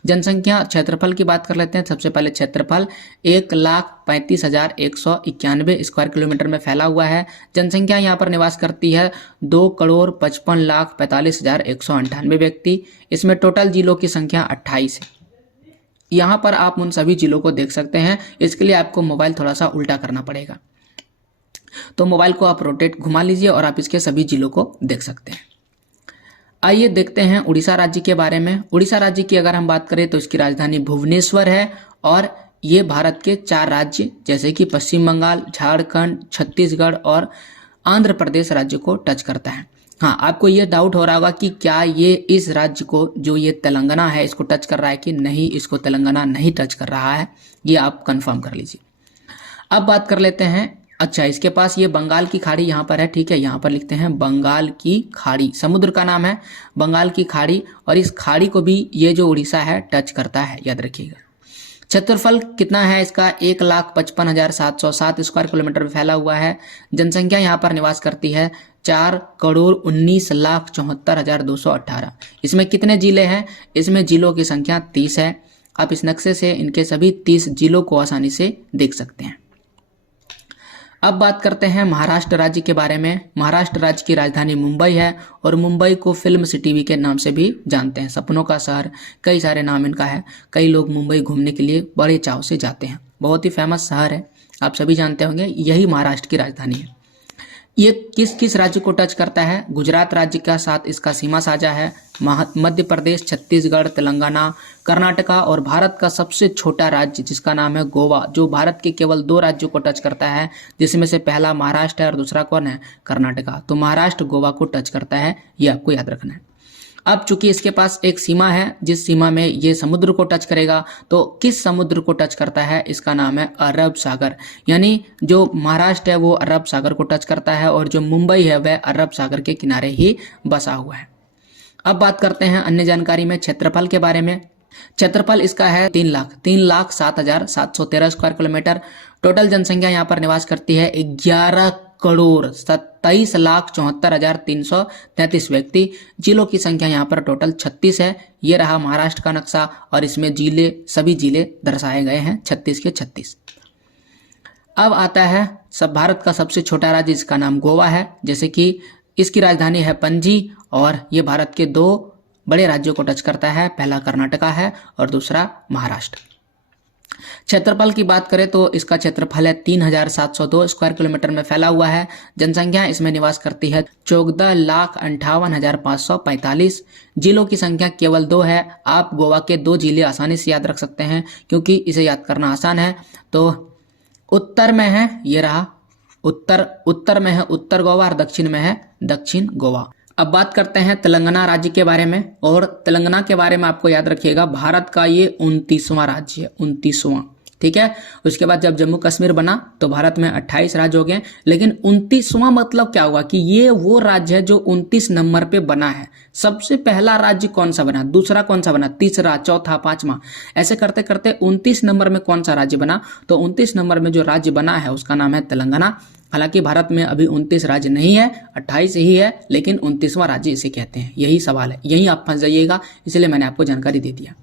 जनसंख्या क्षेत्रफल की बात कर लेते हैं। सबसे पहले क्षेत्रफल 1,35,191 स्क्वायर किलोमीटर में फैला हुआ है। जनसंख्या यहाँ पर निवास करती है 2,55,45,198 व्यक्ति। इसमें टोटल जिलों की संख्या 28 है। यहाँ पर आप उन सभी जिलों को देख सकते हैं। इसके लिए आपको मोबाइल थोड़ा सा उल्टा करना पड़ेगा, तो मोबाइल को आप रोटेट घुमा लीजिए और आप इसके सभी जिलों को देख सकते हैं। आइए देखते हैं उड़ीसा राज्य के बारे में। उड़ीसा राज्य की अगर हम बात करें तो इसकी राजधानी भुवनेश्वर है और ये भारत के 4 राज्य जैसे कि पश्चिम बंगाल, झारखंड, छत्तीसगढ़ और आंध्र प्रदेश राज्य को टच करता है। हाँ, आपको ये डाउट हो रहा होगा कि क्या ये इस राज्य को, जो ये तेलंगाना है, इसको टच कर रहा है कि नहीं। इसको तेलंगाना नहीं टच कर रहा है, ये आप कंफर्म कर लीजिए। अब बात कर लेते हैं, अच्छा इसके पास ये बंगाल की खाड़ी यहाँ पर है, ठीक है। यहाँ पर लिखते हैं बंगाल की खाड़ी, समुद्र का नाम है बंगाल की खाड़ी और इस खाड़ी को भी ये जो उड़ीसा है टच करता है, याद रखिएगा। क्षेत्रफल कितना है इसका? 1,55,707 स्क्वायर किलोमीटर में फैला हुआ है। जनसंख्या यहाँ पर निवास करती है 4,19,74,218। इसमें कितने जिले हैं? इसमें जिलों की संख्या 30 है। आप इस नक्शे से इनके सभी 30 जिलों को आसानी से देख सकते हैं। अब बात करते हैं महाराष्ट्र राज्य के बारे में। महाराष्ट्र राज्य की राजधानी मुंबई है और मुंबई को फिल्म सिटी भी के नाम से भी जानते हैं, सपनों का शहर, कई सारे नाम इनका है। कई लोग मुंबई घूमने के लिए बड़े चाव से जाते हैं, बहुत ही फेमस शहर है, आप सभी जानते होंगे। यही महाराष्ट्र की राजधानी है। ये किस किस राज्य को टच करता है? गुजरात राज्य का साथ इसका सीमा साझा है। मध्य प्रदेश, छत्तीसगढ़, तेलंगाना, कर्नाटका और भारत का सबसे छोटा राज्य जिसका नाम है गोवा, जो भारत के केवल 2 राज्यों को टच करता है, जिसमें से पहला महाराष्ट्र है और दूसरा कौन है? कर्नाटका। तो महाराष्ट्र गोवा को टच करता है, ये आपको याद रखना है। अब चूंकि इसके पास एक सीमा है, जिस सीमा में ये समुद्र को टच करेगा, तो किस समुद्र को टच करता है? इसका नाम है अरब सागर। यानी जो महाराष्ट्र है वो अरब सागर को टच करता है और जो मुंबई है वह अरब सागर के किनारे ही बसा हुआ है। अब बात करते हैं अन्य जानकारी में क्षेत्रफल के बारे में। क्षेत्रफल इसका है 3,07,713 स्क्वायर किलोमीटर। टोटल जनसंख्या यहाँ पर निवास करती है 11,27,74,333 व्यक्ति। जिलों की संख्या यहाँ पर टोटल 36 है। ये रहा महाराष्ट्र का नक्शा और इसमें सभी जिले दर्शाए गए हैं, 36 के 36। अब आता है भारत का सबसे छोटा राज्य, जिसका नाम गोवा है। जैसे कि इसकी राजधानी है पणजी और ये भारत के 2 बड़े राज्यों को टच करता है, पहला कर्नाटका है और दूसरा महाराष्ट्र। क्षेत्रफल की बात करें तो इसका क्षेत्रफल है 3,702 स्क्वायर किलोमीटर में फैला हुआ है। जनसंख्या इसमें निवास करती है 14,58,545। जिलों की संख्या केवल 2 है। आप गोवा के 2 जिले आसानी से याद रख सकते हैं क्योंकि इसे याद करना आसान है। तो उत्तर में है, ये रहा उत्तर में है उत्तर गोवा और दक्षिण में है दक्षिण गोवा। अब बात करते हैं तेलंगाना राज्य के बारे में। और तेलंगाना के बारे में आपको याद रखिएगा, भारत का ये 29वां राज्य है, 29वां, ठीक है। उसके बाद जब जम्मू कश्मीर बना तो भारत में 28 राज्य हो गए, लेकिन 29वां मतलब क्या हुआ कि ये वो राज्य है जो 29 नंबर पे बना है। सबसे पहला राज्य कौन सा बना, दूसरा कौन सा बना, तीसरा, चौथा, 5वां, ऐसे करते करते 29 नंबर में कौन सा राज्य बना? तो 29 नंबर में जो राज्य बना है उसका नाम है तेलंगाना। हालांकि भारत में अभी 29 राज्य नहीं है, 28 ही है, लेकिन 29वां राज्य इसे कहते हैं। यही सवाल है, यही आप फंस जाइएगा, इसलिए मैंने आपको जानकारी दे दिया।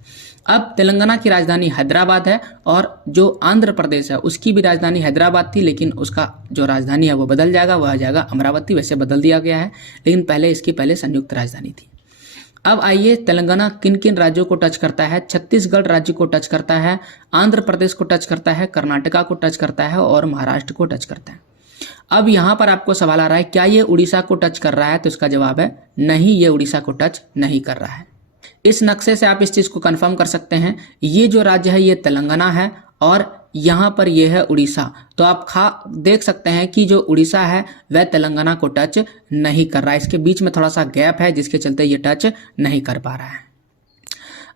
अब तेलंगाना की राजधानी हैदराबाद है और जो आंध्र प्रदेश है उसकी भी राजधानी हैदराबाद थी, लेकिन उसका जो राजधानी है वो बदल जाएगा, वह आ जाएगा अमरावती। वैसे बदल दिया गया है, लेकिन पहले इसकी संयुक्त राजधानी थी। अब आइए, तेलंगाना किन किन राज्यों को टच करता है? छत्तीसगढ़ राज्य को टच करता है, आंध्र प्रदेश को टच करता है, कर्नाटका को टच करता है और महाराष्ट्र को टच करता है। अब यहां पर आपको सवाल आ रहा है, क्या ये उड़ीसा को टच कर रहा है? तो इसका जवाब है नहीं, ये उड़ीसा को टच नहीं कर रहा है। इस नक्शे से आप इस चीज को कंफर्म कर सकते हैं, ये जो राज्य है ये तेलंगाना है और यहां पर ये है उड़ीसा। तो आप देख सकते हैं कि जो उड़ीसा है वह तेलंगाना को टच नहीं कर रहा है। इसके बीच में थोड़ा सा गैप है जिसके चलते ये टच नहीं कर पा रहा है।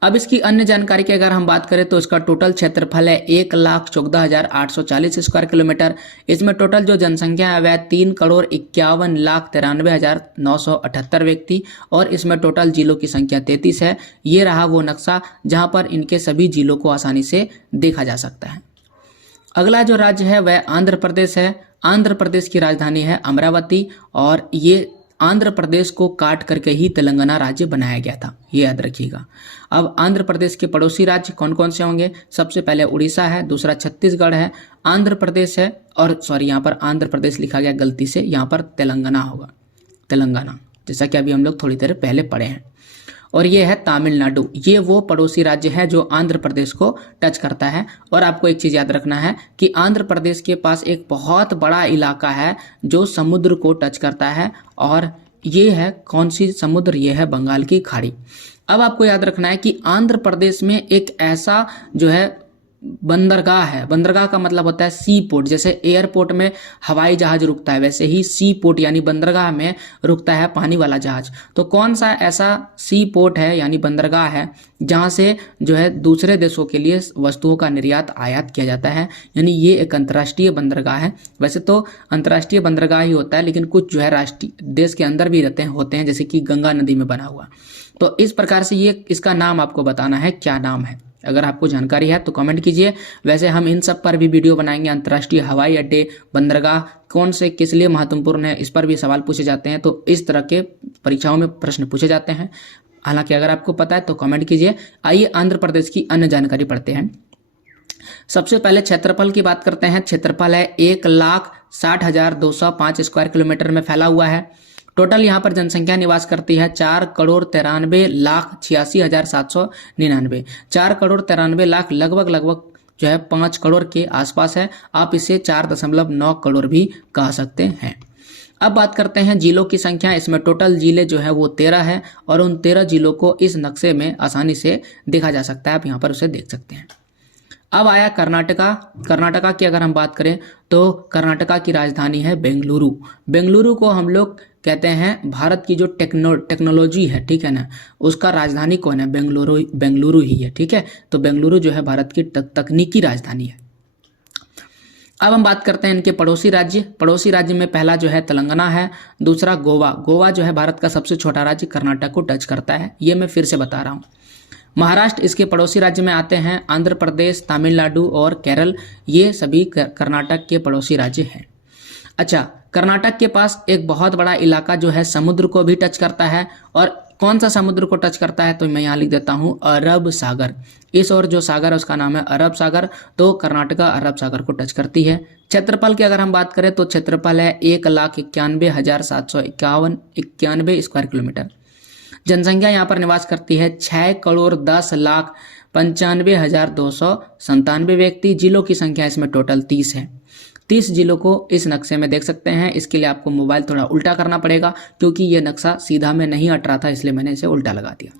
अब इसकी अन्य जानकारी की अगर हम बात करें तो इसका टोटल क्षेत्रफल है 1,14,840 स्क्वायर किलोमीटर। इसमें टोटल जो जनसंख्या है वह 3,51,93,978 व्यक्ति और इसमें टोटल जिलों की संख्या 33 है। ये रहा वो नक्शा जहां पर इनके सभी जिलों को आसानी से देखा जा सकता है। अगला जो राज्य है वह आंध्र प्रदेश है। आंध्र प्रदेश की राजधानी है अमरावती और ये आंध्र प्रदेश को काट करके ही तेलंगाना राज्य बनाया गया था, ये याद रखिएगा। अब आंध्र प्रदेश के पड़ोसी राज्य कौन कौन से होंगे? सबसे पहले उड़ीसा है, दूसरा छत्तीसगढ़ है, आंध्र प्रदेश है और यहाँ पर आंध्र प्रदेश लिखा गया गलती से, यहाँ पर तेलंगाना होगा, तेलंगाना, जैसा कि अभी हम लोग थोड़ी देर पहले पढ़े हैं। और ये है तमिलनाडु, ये वो पड़ोसी राज्य है जो आंध्र प्रदेश को टच करता है। और आपको एक चीज याद रखना है कि आंध्र प्रदेश के पास एक बहुत बड़ा इलाका है जो समुद्र को टच करता है और ये है कौन सी समुद्र? ये है बंगाल की खाड़ी। अब आपको याद रखना है कि आंध्र प्रदेश में एक ऐसा जो है बंदरगाह है। बंदरगाह का मतलब होता है सी पोर्ट। जैसे एयरपोर्ट में हवाई जहाज रुकता है वैसे ही सी पोर्ट यानी बंदरगाह में रुकता है पानी वाला जहाज। तो कौन सा ऐसा सी पोर्ट है यानी बंदरगाह है जहां से जो है दूसरे देशों के लिए वस्तुओं का निर्यात आयात किया जाता है, यानी ये एक अंतर्राष्ट्रीय बंदरगाह है। वैसे तो अंतर्राष्ट्रीय बंदरगाह ही होता है, लेकिन कुछ जो है राष्ट्रीय देश के अंदर भी होते हैं जैसे कि गंगा नदी में बना हुआ। तो इस प्रकार से ये इसका नाम आपको बताना है, क्या नाम है। अगर आपको जानकारी है तो कमेंट कीजिए। वैसे हम इन सब पर भी वीडियो बनाएंगे। अंतर्राष्ट्रीय हवाई अड्डे, बंदरगाह कौन से किस लिए महत्वपूर्ण है, इस पर भी सवाल पूछे जाते हैं। तो इस तरह के परीक्षाओं में प्रश्न पूछे जाते हैं। हालांकि अगर आपको पता है तो कमेंट कीजिए। आइए आंध्र प्रदेश की अन्य जानकारी पढ़ते हैं। सबसे पहले क्षेत्रफल की बात करते हैं। क्षेत्रफल है 1,60,205 स्क्वायर किलोमीटर में फैला हुआ है। टोटल यहाँ पर जनसंख्या निवास करती है 4,93,86,799। 4,93,00,000 लगभग जो है 5 करोड़ के आसपास है। आप इसे 4.9 करोड़ भी कह सकते हैं। अब बात करते हैं जिलों की संख्या। इसमें टोटल जिले जो है वो 13 है और उन 13 जिलों को इस नक्शे में आसानी से देखा जा सकता है। आप यहाँ पर उसे देख सकते हैं। अब आया कर्नाटका। कर्नाटका की अगर हम बात करें तो कर्नाटका की राजधानी है बेंगलुरु। बेंगलुरु को हम लोग कहते हैं भारत की जो टेक्नोलॉजी है, ठीक है ना, उसका राजधानी कौन है? बेंगलुरु ही है, ठीक है। तो बेंगलुरु जो है भारत की तकनीकी राजधानी है। अब हम बात करते हैं इनके पड़ोसी राज्य। पड़ोसी राज्य में पहला जो है तेलंगाना है, दूसरा गोवा। गोवा जो है भारत का सबसे छोटा राज्य कर्नाटक को टच करता है, ये मैं फिर से बता रहा हूँ। महाराष्ट्र इसके पड़ोसी राज्य में आते हैं। आंध्र प्रदेश, तमिलनाडु और केरल ये सभी कर्नाटक के पड़ोसी राज्य हैं। अच्छा, कर्नाटक के पास एक बहुत बड़ा इलाका जो है समुद्र को भी टच करता है। और कौन सा समुद्र को टच करता है? तो मैं यहाँ लिख देता हूँ अरब सागर। इस और जो सागर है उसका नाम है अरब सागर। तो कर्नाटका अरब सागर को टच करती है। क्षेत्रफल की अगर हम बात करें तो क्षेत्रफल है 1,91,791 स्क्वायर किलोमीटर। जनसंख्या यहाँ पर निवास करती है 6,10,95,297 व्यक्ति। जिलों की संख्या इसमें टोटल 30 है। 30 जिलों को इस नक्शे में देख सकते हैं। इसके लिए आपको मोबाइल थोड़ा उल्टा करना पड़ेगा क्योंकि ये नक्शा सीधा में नहीं हट रहा था, इसलिए मैंने इसे उल्टा लगा दिया।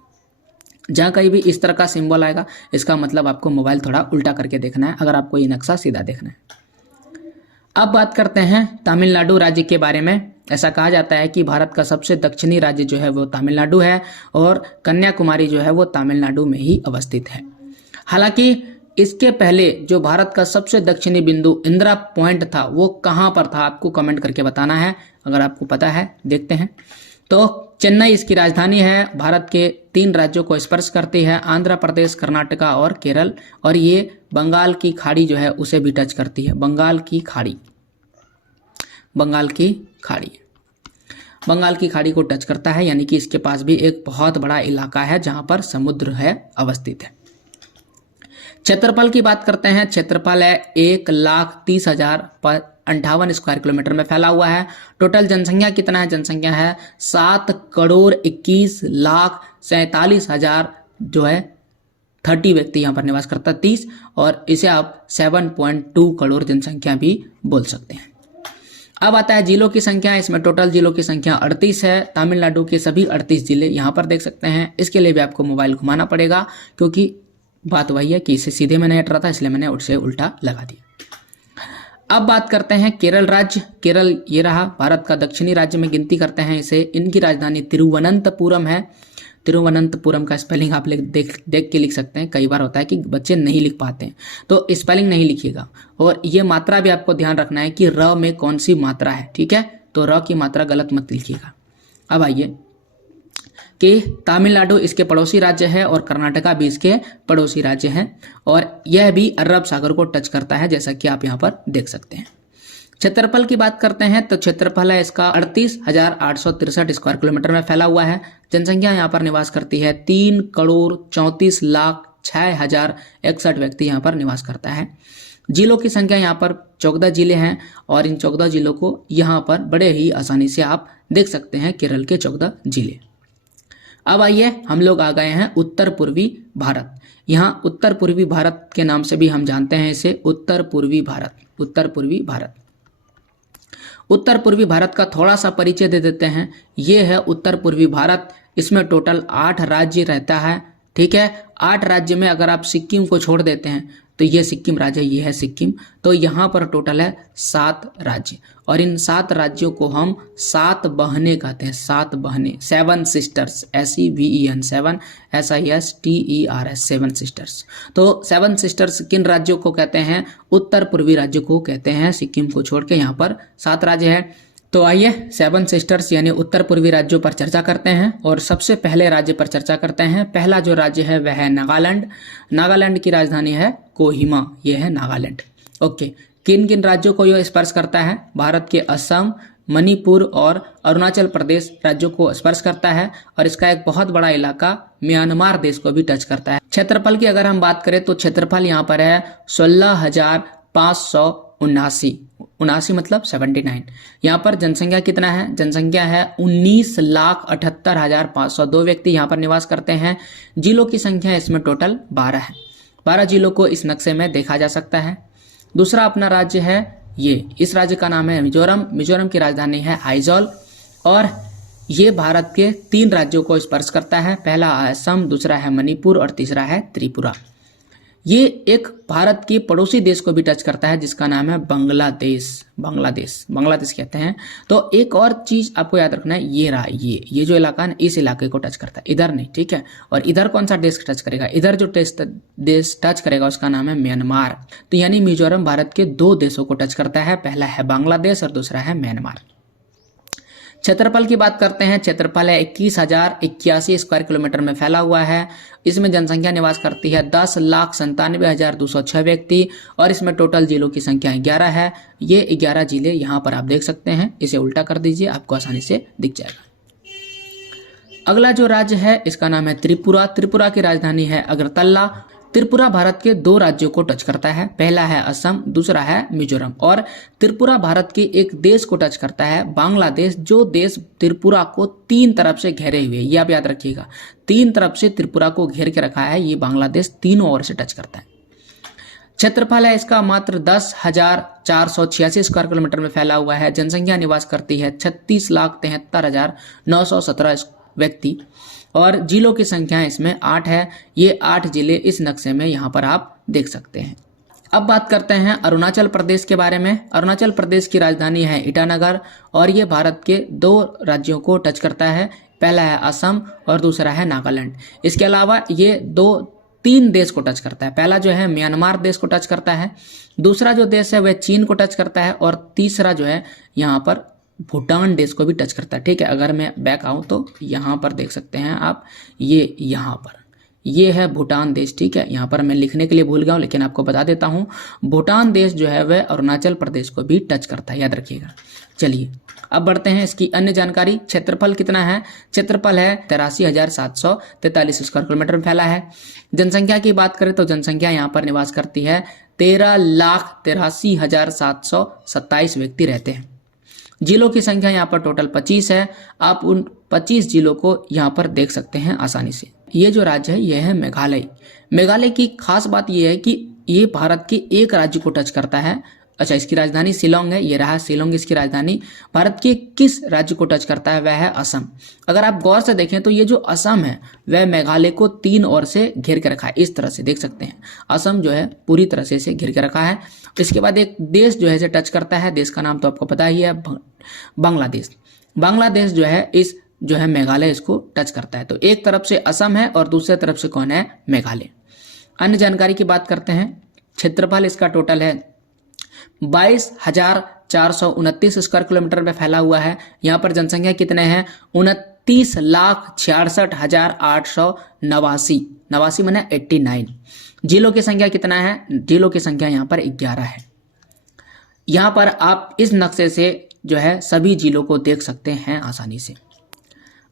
जहाँ कहीं भी इस तरह का सिंबल आएगा इसका मतलब आपको मोबाइल थोड़ा उल्टा करके देखना है अगर आपको ये नक्शा सीधा देखना है। अब बात करते हैं तमिलनाडु राज्य के बारे में। ऐसा कहा जाता है कि भारत का सबसे दक्षिणी राज्य जो है वो तमिलनाडु है और कन्याकुमारी जो है वो तमिलनाडु में ही अवस्थित है। हालांकि इसके पहले जो भारत का सबसे दक्षिणी बिंदु इंदिरा पॉइंट था वो कहाँ पर था, आपको कमेंट करके बताना है अगर आपको पता है। देखते हैं तो चेन्नई इसकी राजधानी है। भारत के 3 राज्यों को स्पर्श करती है, आंध्र प्रदेश, कर्नाटका और केरल। और ये बंगाल की खाड़ी जो है उसे भी टच करती है। बंगाल की खाड़ी को टच करता है, यानी कि इसके पास भी एक बहुत बड़ा इलाका है जहां पर समुद्र है अवस्थित है। क्षेत्रफल की बात करते हैं। क्षेत्रफल है 1,30,058 स्क्वायर किलोमीटर में फैला हुआ है। टोटल जनसंख्या कितना है? जनसंख्या है 7,21,47,000 जो है 30 व्यक्ति यहाँ पर निवास करता है, 30। और इसे आप 7.2 करोड़ जनसंख्या भी बोल सकते हैं। अब आता है जिलों की संख्या। इसमें टोटल जिलों की संख्या 38 है। तमिलनाडु के सभी 38 जिले यहाँ पर देख सकते हैं। इसके लिए भी आपको मोबाइल घुमाना पड़ेगा क्योंकि बात वही है कि इसे सीधे में नहीं हट रहा था, इसलिए मैंने उसे उल्टा लगा दिया। अब बात करते हैं केरल राज्य। केरल ये रहा, भारत का दक्षिणी राज्य में गिनती करते हैं इसे। इनकी राजधानी तिरुवनंतपुरम है। तिरुवनंतपुरम का स्पेलिंग आप देख के लिख सकते हैं। कई बार होता है कि बच्चे नहीं लिख पाते हैं तो स्पेलिंग नहीं लिखिएगा। और ये मात्रा भी आपको ध्यान रखना है कि र में कौन सी मात्रा है, ठीक है। तो र की मात्रा गलत मत लिखिएगा। अब आइए कि तमिलनाडु इसके पड़ोसी राज्य है और कर्नाटका भी इसके पड़ोसी राज्य हैं और यह भी अरब सागर को टच करता है, जैसा कि आप यहाँ पर देख सकते हैं। क्षेत्रफल की बात करते हैं तो क्षेत्रफल है इसका 38,863 स्क्वायर किलोमीटर में फैला हुआ है। जनसंख्या यहाँ पर निवास करती है 3,34,06,061 व्यक्ति यहाँ पर निवास करता है। जिलों की संख्या यहाँ पर 14 जिले हैं और इन 14 जिलों को यहाँ पर बड़े ही आसानी से आप देख सकते हैं, केरल के 14 जिले। अब आइए हम लोग आ गए हैं उत्तर पूर्वी भारत। यहाँ उत्तर पूर्वी भारत के नाम से भी हम जानते हैं इसे, उत्तर पूर्वी भारत। उत्तर पूर्वी भारत का थोड़ा सा परिचय दे देते हैं। ये है उत्तर पूर्वी भारत। इसमें टोटल 8 राज्य रहता है, ठीक है। 8 राज्य में अगर आप सिक्किम को छोड़ देते हैं तो ये सिक्किम राज्य, ये है सिक्किम। तो यहाँ पर टोटल है 7 राज्य और इन 7 राज्यों को हम 7 बहनें कहते हैं। 7 बहनें, 7 सिस्टर्स, SEVEN, 7 SISTERS, 7 सिस्टर्स। तो 7 सिस्टर्स किन राज्यों को कहते हैं? उत्तर पूर्वी राज्य को कहते हैं। सिक्किम को छोड़ के यहाँ पर 7 राज्य है। तो आइए 7 सिस्टर्स यानी उत्तर पूर्वी राज्यों पर चर्चा करते हैं और सबसे पहले राज्य पर चर्चा करते हैं। पहला जो राज्य है वह है नागालैंड। नागालैंड की राजधानी है कोहिमा, यह है नागालैंड। ओके, किन किन राज्यों को यह स्पर्श करता है? भारत के असम, मणिपुर और अरुणाचल प्रदेश राज्यों को स्पर्श करता है और इसका एक बहुत बड़ा इलाका म्यांमार देश को भी टच करता है। क्षेत्रफल की अगर हम बात करें तो क्षेत्रफल यहाँ पर है 16,579, 79 मतलब 79। यहाँ पर जनसंख्या कितना है? जनसंख्या है 19,78,502 व्यक्ति यहाँ पर निवास करते हैं। जिलों की संख्या इसमें टोटल 12 है। 12 जिलों को इस नक्शे में देखा जा सकता है। दूसरा अपना राज्य है इस राज्य का नाम है मिजोरम। मिजोरम की राजधानी है आइजॉल और ये भारत के 3 राज्यों को स्पर्श करता है। पहला असम, दूसरा है मणिपुर और तीसरा है त्रिपुरा। ये एक भारत के पड़ोसी देश को भी टच करता है जिसका नाम है बांग्लादेश। बांग्लादेश कहते हैं। तो एक और चीज आपको याद रखना है, ये रहा ये जो इलाका है इस इलाके को टच करता है, इधर नहीं, ठीक है। और इधर कौन सा देश टच करेगा? इधर जो देश टच करेगा उसका नाम है म्यांमार। तो यानी मिजोरम भारत के 2 देशों को टच करता है, पहला है बांग्लादेश और दूसरा है म्यांमार। क्षेत्रफल की बात करते हैं। क्षेत्रफल है 21,081 स्क्वायर किलोमीटर में फैला हुआ है। इसमें जनसंख्या निवास करती है 10,97,206 व्यक्ति और इसमें टोटल जिलों की संख्या 11 है। ये 11 जिले यहाँ पर आप देख सकते हैं। इसे उल्टा कर दीजिए, आपको आसानी से दिख जाएगा। अगला जो राज्य है इसका नाम है त्रिपुरा। त्रिपुरा की राजधानी है अगरतला। त्रिपुरा भारत के 2 राज्यों को टच करता है, पहला है असम, दूसरा है मिजोरम। और त्रिपुरा भारत के एक देश को टच करता है, बांग्लादेश, जो देश त्रिपुरा को 3 तरफ से घेरे हुए, ये आप याद रखिएगा, 3 तरफ से त्रिपुरा को घेर के रखा है। ये बांग्लादेश तीनों ओर से टच करता है। क्षेत्रफल है इसका मात्र 10,486 स्क्वायर किलोमीटर में फैला हुआ है। जनसंख्या निवास करती है 36,73,917 व्यक्ति और जिलों की संख्या इसमें 8 है। ये 8 जिले इस नक्शे में यहाँ पर आप देख सकते हैं। अब बात करते हैं अरुणाचल प्रदेश के बारे में। अरुणाचल प्रदेश की राजधानी है ईटानगर और ये भारत के 2 राज्यों को टच करता है, पहला है असम और दूसरा है नागालैंड। इसके अलावा ये 3 देश को टच करता है। पहला जो है म्यांमार देश को टच करता है, दूसरा जो देश है वह चीन को टच करता है और तीसरा जो है यहाँ पर भूटान देश को भी टच करता है, ठीक है। अगर मैं बैक आऊं तो यहाँ पर देख सकते हैं आप, यहाँ पर ये है भूटान देश, ठीक है। यहाँ पर मैं लिखने के लिए भूल गया हूँ लेकिन आपको बता देता हूँ, भूटान देश जो है वह अरुणाचल प्रदेश को भी टच करता है, याद रखिएगा। चलिए अब बढ़ते हैं इसकी अन्य जानकारी। क्षेत्रफल कितना है? क्षेत्रफल है 83,743 स्क्वायर किलोमीटर में फैला है। जनसंख्या की बात करें तो जनसंख्या यहाँ पर निवास करती है 13,83,727 व्यक्ति रहते हैं। जिलों की संख्या यहाँ पर टोटल 25 है। आप उन 25 जिलों को यहाँ पर देख सकते हैं आसानी से। ये जो राज्य है यह है मेघालय। मेघालय की खास बात यह है कि ये भारत के एक राज्य को टच करता है। अच्छा, इसकी राजधानी शिलोंग है, ये रहा शिलोंग इसकी राजधानी। भारत के किस राज्य को टच करता है? वह है असम। अगर आप गौर से देखें तो ये जो असम है वह मेघालय को 3 ओर से घेर के रखा है, इस तरह से देख सकते हैं। असम जो है पूरी तरह से इसे घेर के रखा है। इसके बाद एक देश जो है इसे टच करता है, देश का नाम तो आपको पता ही है, बांग्लादेश। बांग्लादेश जो है मेघालय इसको टच करता है। तो एक तरफ से असम है और दूसरे तरफ से कौन है? मेघालय। अन्य जानकारी की बात करते हैं। क्षेत्रफल इसका टोटल है 22,429 स्क्वायर किलोमीटर में फैला हुआ है। यहाँ पर जनसंख्या कितने हैं? 29,66,889, 89 माने 89। जिलों की संख्या कितना है? जिलों की संख्या यहाँ पर 11 है। यहाँ पर आप इस नक्शे से जो है सभी जिलों को देख सकते हैं आसानी से।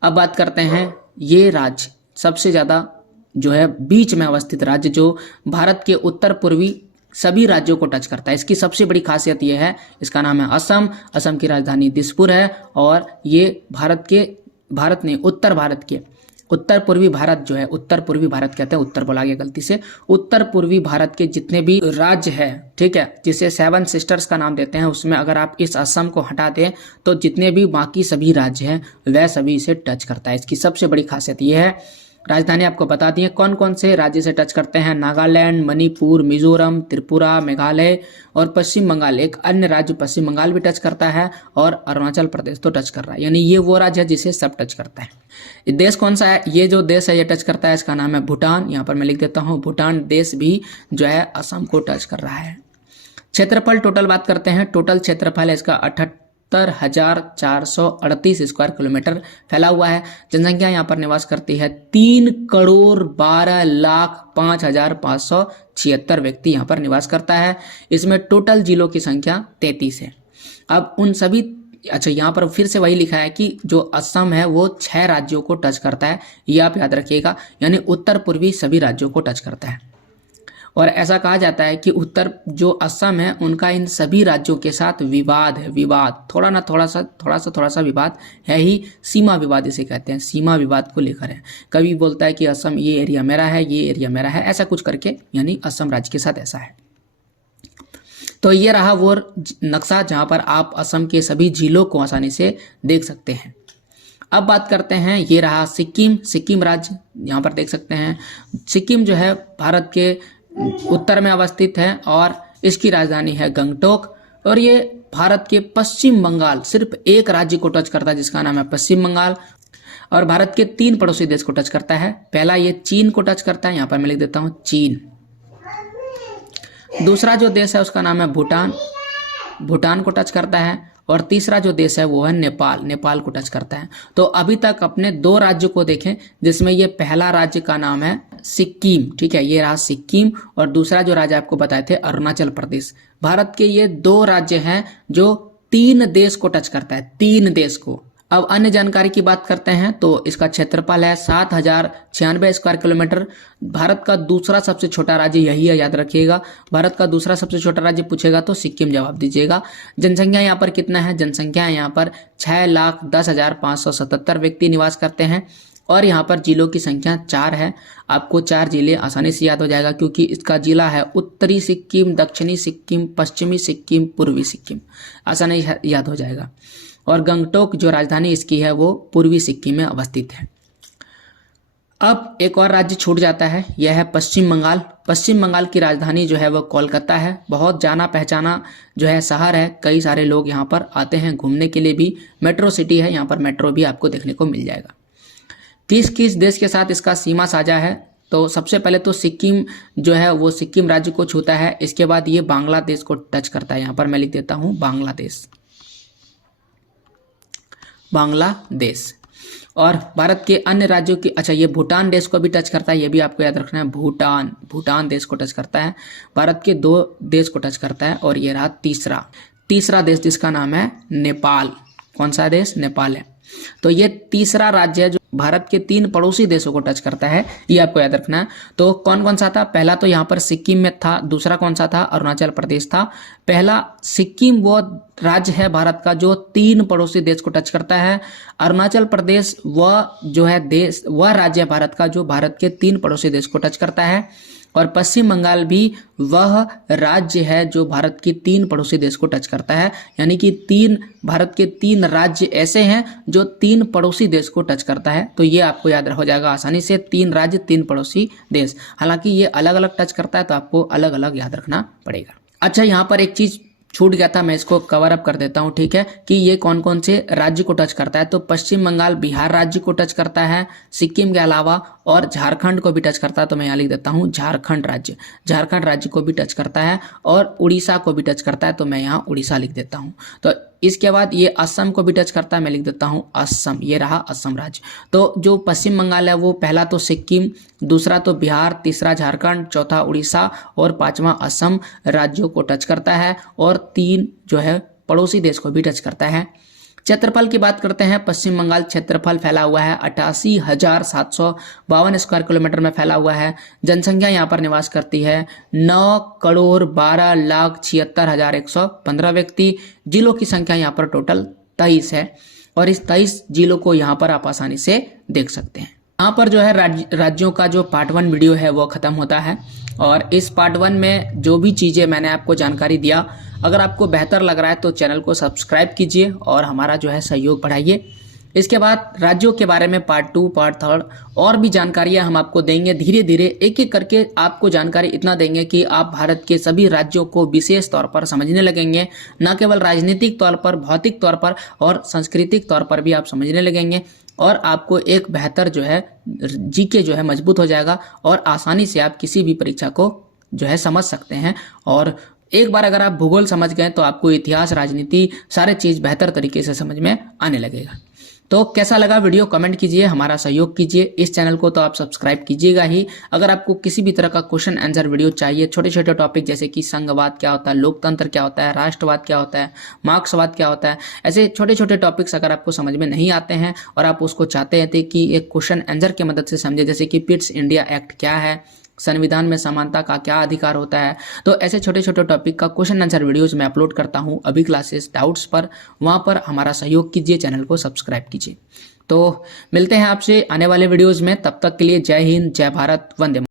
अब बात करते हैं ये राज्य सबसे ज़्यादा जो है बीच में अवस्थित राज्य, जो भारत के उत्तर पूर्वी सभी राज्यों को टच करता है। इसकी सबसे बड़ी खासियत यह है, इसका नाम है असम। असम की राजधानी दिसपुर है और ये उत्तर पूर्वी भारत जो है, उत्तर पूर्वी भारत कहते हैं, उत्तर बोला गया गलती से, उत्तर पूर्वी भारत के जितने भी राज्य है, ठीक है, जिसे 7 सिस्टर्स का नाम देते हैं, उसमें अगर आप इस असम को हटा दें तो जितने भी बाकी सभी राज्य हैं वह सभी इसे टच करता है। इसकी सबसे बड़ी खासियत यह है। राजधानी आपको बता दिए कौन कौन से राज्य से टच करते हैं। नागालैंड, मणिपुर, मिजोरम, त्रिपुरा, मेघालय और पश्चिम बंगाल। एक अन्य राज्य पश्चिम बंगाल भी टच करता है और अरुणाचल प्रदेश तो टच कर रहा है। यानी ये वो राज्य है जिसे सब टच करता है। देश कौन सा है? ये जो देश है ये टच करता है, इसका नाम है भूटान। यहाँ पर मैं लिख देता हूँ, भूटान देश भी जो है असम को टच कर रहा है। क्षेत्रफल टोटल बात करते हैं। टोटल क्षेत्रफल है इसका 78,438 स्क्वायर किलोमीटर फैला हुआ है। जनसंख्या यहाँ पर निवास करती है 3,12,05,576 व्यक्ति यहाँ पर निवास करता है। इसमें टोटल जिलों की संख्या 33 है। अब उन सभी अच्छा, यहाँ पर फिर से वही लिखा है कि जो असम है वो 6 राज्यों को टच करता है, ये आप याद रखिएगा, यानी उत्तर पूर्वी सभी राज्यों को टच करता है। और ऐसा कहा जाता है कि उत्तर जो असम है उनका इन सभी राज्यों के साथ विवाद है, विवाद थोड़ा सा विवाद है ही, सीमा विवाद इसे कहते हैं, सीमा विवाद को लेकर है। कभी बोलता है कि असम ये एरिया मेरा है, ये एरिया मेरा है, ऐसा कुछ करके, यानी असम राज्य के साथ ऐसा है। तो ये रहा वो नक्शा जहां पर आप असम के सभी जिलों को आसानी से देख सकते हैं। अब बात करते हैं, ये रहा सिक्किम, सिक्किम राज्य, यहाँ पर देख सकते हैं। सिक्किम जो है भारत के उत्तर में अवस्थित है और इसकी राजधानी है गंगटोक, और ये भारत के पश्चिम बंगाल, सिर्फ एक राज्य को टच करता है जिसका नाम है पश्चिम बंगाल, और भारत के 3 पड़ोसी देश को टच करता है। पहला ये चीन को टच करता है, यहाँ पर मैं लिख देता हूँ चीन। दूसरा जो देश है उसका नाम है भूटान, भूटान को टच करता है, और तीसरा जो देश है वो है नेपाल, नेपाल को टच करता है। तो अभी तक अपने 2 राज्यों को देखें, जिसमें ये पहला राज्य का नाम है सिक्किम, ठीक है, ये रहा सिक्किम, और दूसरा जो राज्य आपको बताए थे अरुणाचल प्रदेश। भारत के ये 2 राज्य हैं जो 3 देश को टच करता है, 3 देश को। अब अन्य जानकारी की बात करते हैं तो इसका क्षेत्रफल है 7096 स्क्वायर किलोमीटर। भारत का दूसरा सबसे छोटा राज्य यही है, याद रखिएगा। भारत का दूसरा सबसे छोटा राज्य पूछेगा तो सिक्किम जवाब दीजिएगा। जनसंख्या यहाँ पर कितना है? जनसंख्या यहाँ पर 6,10,577 व्यक्ति निवास करते हैं, और यहाँ पर जिलों की संख्या 4 है। आपको 4 जिले आसानी से याद हो जाएगा, क्योंकि इसका जिला है उत्तरी सिक्किम, दक्षिणी सिक्किम, पश्चिमी सिक्किम, पूर्वी सिक्किम, आसानी याद हो जाएगा। और गंगटोक जो राजधानी इसकी है वो पूर्वी सिक्किम में अवस्थित है। अब एक और राज्य छूट जाता है, यह है पश्चिम बंगाल। पश्चिम बंगाल की राजधानी जो है वो कोलकाता है, बहुत जाना पहचाना जो है शहर है, कई सारे लोग यहाँ पर आते हैं घूमने के लिए भी, मेट्रो सिटी है, यहाँ पर मेट्रो भी आपको देखने को मिल जाएगा। किस किस देश के साथ इसका सीमा साझा है? तो सबसे पहले तो सिक्किम जो है वो सिक्किम राज्य को छूता है, इसके बाद ये बांग्लादेश को टच करता है, यहाँ पर मैं लिख देता हूँ बांग्लादेश, बांग्लादेश। और भारत के अन्य राज्यों की, अच्छा ये भूटान देश को भी टच करता है, ये भी आपको याद रखना है, भूटान, भूटान देश को टच करता है। भारत के 2 देश को टच करता है, और ये रहा तीसरा देश जिसका नाम है नेपाल। कौन सा देश? नेपाल है। तो ये तीसरा राज्य है जो भारत के 3 पड़ोसी देशों को टच करता है, ये आपको याद रखना है। तो कौन कौन सा था? पहला तो यहाँ पर सिक्किम में था, दूसरा कौन सा था? अरुणाचल प्रदेश था। पहला सिक्किम वो राज्य है भारत का जो 3 पड़ोसी देश को टच करता है। अरुणाचल प्रदेश वह जो है देश, वह राज्य है भारत का जो भारत के 3 पड़ोसी देश को टच करता है। और पश्चिम बंगाल भी वह राज्य है जो भारत की 3 पड़ोसी देश को टच करता है, यानी कि भारत के 3 राज्य ऐसे हैं जो 3 पड़ोसी देश को टच करता है। तो ये आपको याद हो जाएगा आसानी से, 3 राज्य 3 पड़ोसी देश। हालांकि ये अलग अलग टच करता है तो आपको अलग अलग याद रखना पड़ेगा। अच्छा, यहाँ पर एक चीज छूट गया था, मैं इसको कवर अप कर देता हूँ, ठीक है, कि ये कौन कौन से राज्य को टच करता है। तो पश्चिम बंगाल बिहार राज्य को टच करता है सिक्किम के अलावा, और झारखंड को भी टच करता है, तो मैं यहाँ लिख देता हूँ झारखंड राज्य को भी टच करता है, और उड़ीसा को भी टच करता है, तो मैं यहाँ उड़ीसा लिख देता हूँ। तो इसके बाद ये असम को भी टच करता है, मैं लिख देता हूँ असम, ये रहा असम राज्य। तो जो पश्चिम बंगाल है वो पहला तो सिक्किम, दूसरा तो बिहार, तीसरा झारखंड, चौथा उड़ीसा और 5वां असम राज्यों को टच करता है, और 3 जो है पड़ोसी देश को भी टच करता है। क्षेत्रफल की बात करते हैं, पश्चिम बंगाल क्षेत्रफल फैला हुआ है 88,752 स्क्वायर किलोमीटर में फैला हुआ है। जनसंख्या यहाँ पर निवास करती है 9,12,76,115 व्यक्ति। जिलों की संख्या यहाँ पर टोटल 23 है, और इस 23 जिलों को यहाँ पर आप आसानी से देख सकते हैं। यहाँ पर जो है राज्यों का जो पार्ट 1 वीडियो है वो खत्म होता है, और इस पार्ट 1 में जो भी चीज़ें मैंने आपको जानकारी दिया, अगर आपको बेहतर लग रहा है तो चैनल को सब्सक्राइब कीजिए और हमारा जो है सहयोग बढ़ाइए। इसके बाद राज्यों के बारे में पार्ट 2, पार्ट 3 और भी जानकारियां हम आपको देंगे। धीरे धीरे एक एक करके आपको जानकारी इतना देंगे कि आप भारत के सभी राज्यों को विशेष तौर पर समझने लगेंगे, न केवल राजनीतिक तौर पर, भौतिक तौर पर और सांस्कृतिक तौर पर भी आप समझने लगेंगे, और आपको एक बेहतर जो है जीके जो है मजबूत हो जाएगा, और आसानी से आप किसी भी परीक्षा को जो है समझ सकते हैं। और एक बार अगर आप भूगोल समझ गए तो आपको इतिहास, राजनीति सारे चीज़ बेहतर तरीके से समझ में आने लगेगा। तो कैसा लगा वीडियो कमेंट कीजिए, हमारा सहयोग कीजिए। इस चैनल को तो आप सब्सक्राइब कीजिएगा ही। अगर आपको किसी भी तरह का क्वेश्चन आंसर वीडियो चाहिए, छोटे छोटे टॉपिक जैसे कि संघवाद क्या होता है, लोकतंत्र क्या होता है, राष्ट्रवाद क्या होता है, मार्क्सवाद क्या होता है, ऐसे छोटे छोटे टॉपिक्स अगर आपको समझ में नहीं आते हैं और आप उसको चाहते हैं कि एक क्वेश्चन आंसर की मदद से समझे, जैसे कि पिट्स इंडिया एक्ट क्या है, संविधान में समानता का क्या अधिकार होता है, तो ऐसे छोटे छोटे टॉपिक का क्वेश्चन आंसर वीडियोज मैं अपलोड करता हूं अभी क्लासेस डाउट्स पर। वहां पर हमारा सहयोग कीजिए, चैनल को सब्सक्राइब कीजिए। तो मिलते हैं आपसे आने वाले वीडियोज में, तब तक के लिए जय हिंद, जय भारत, वंदे मातरम।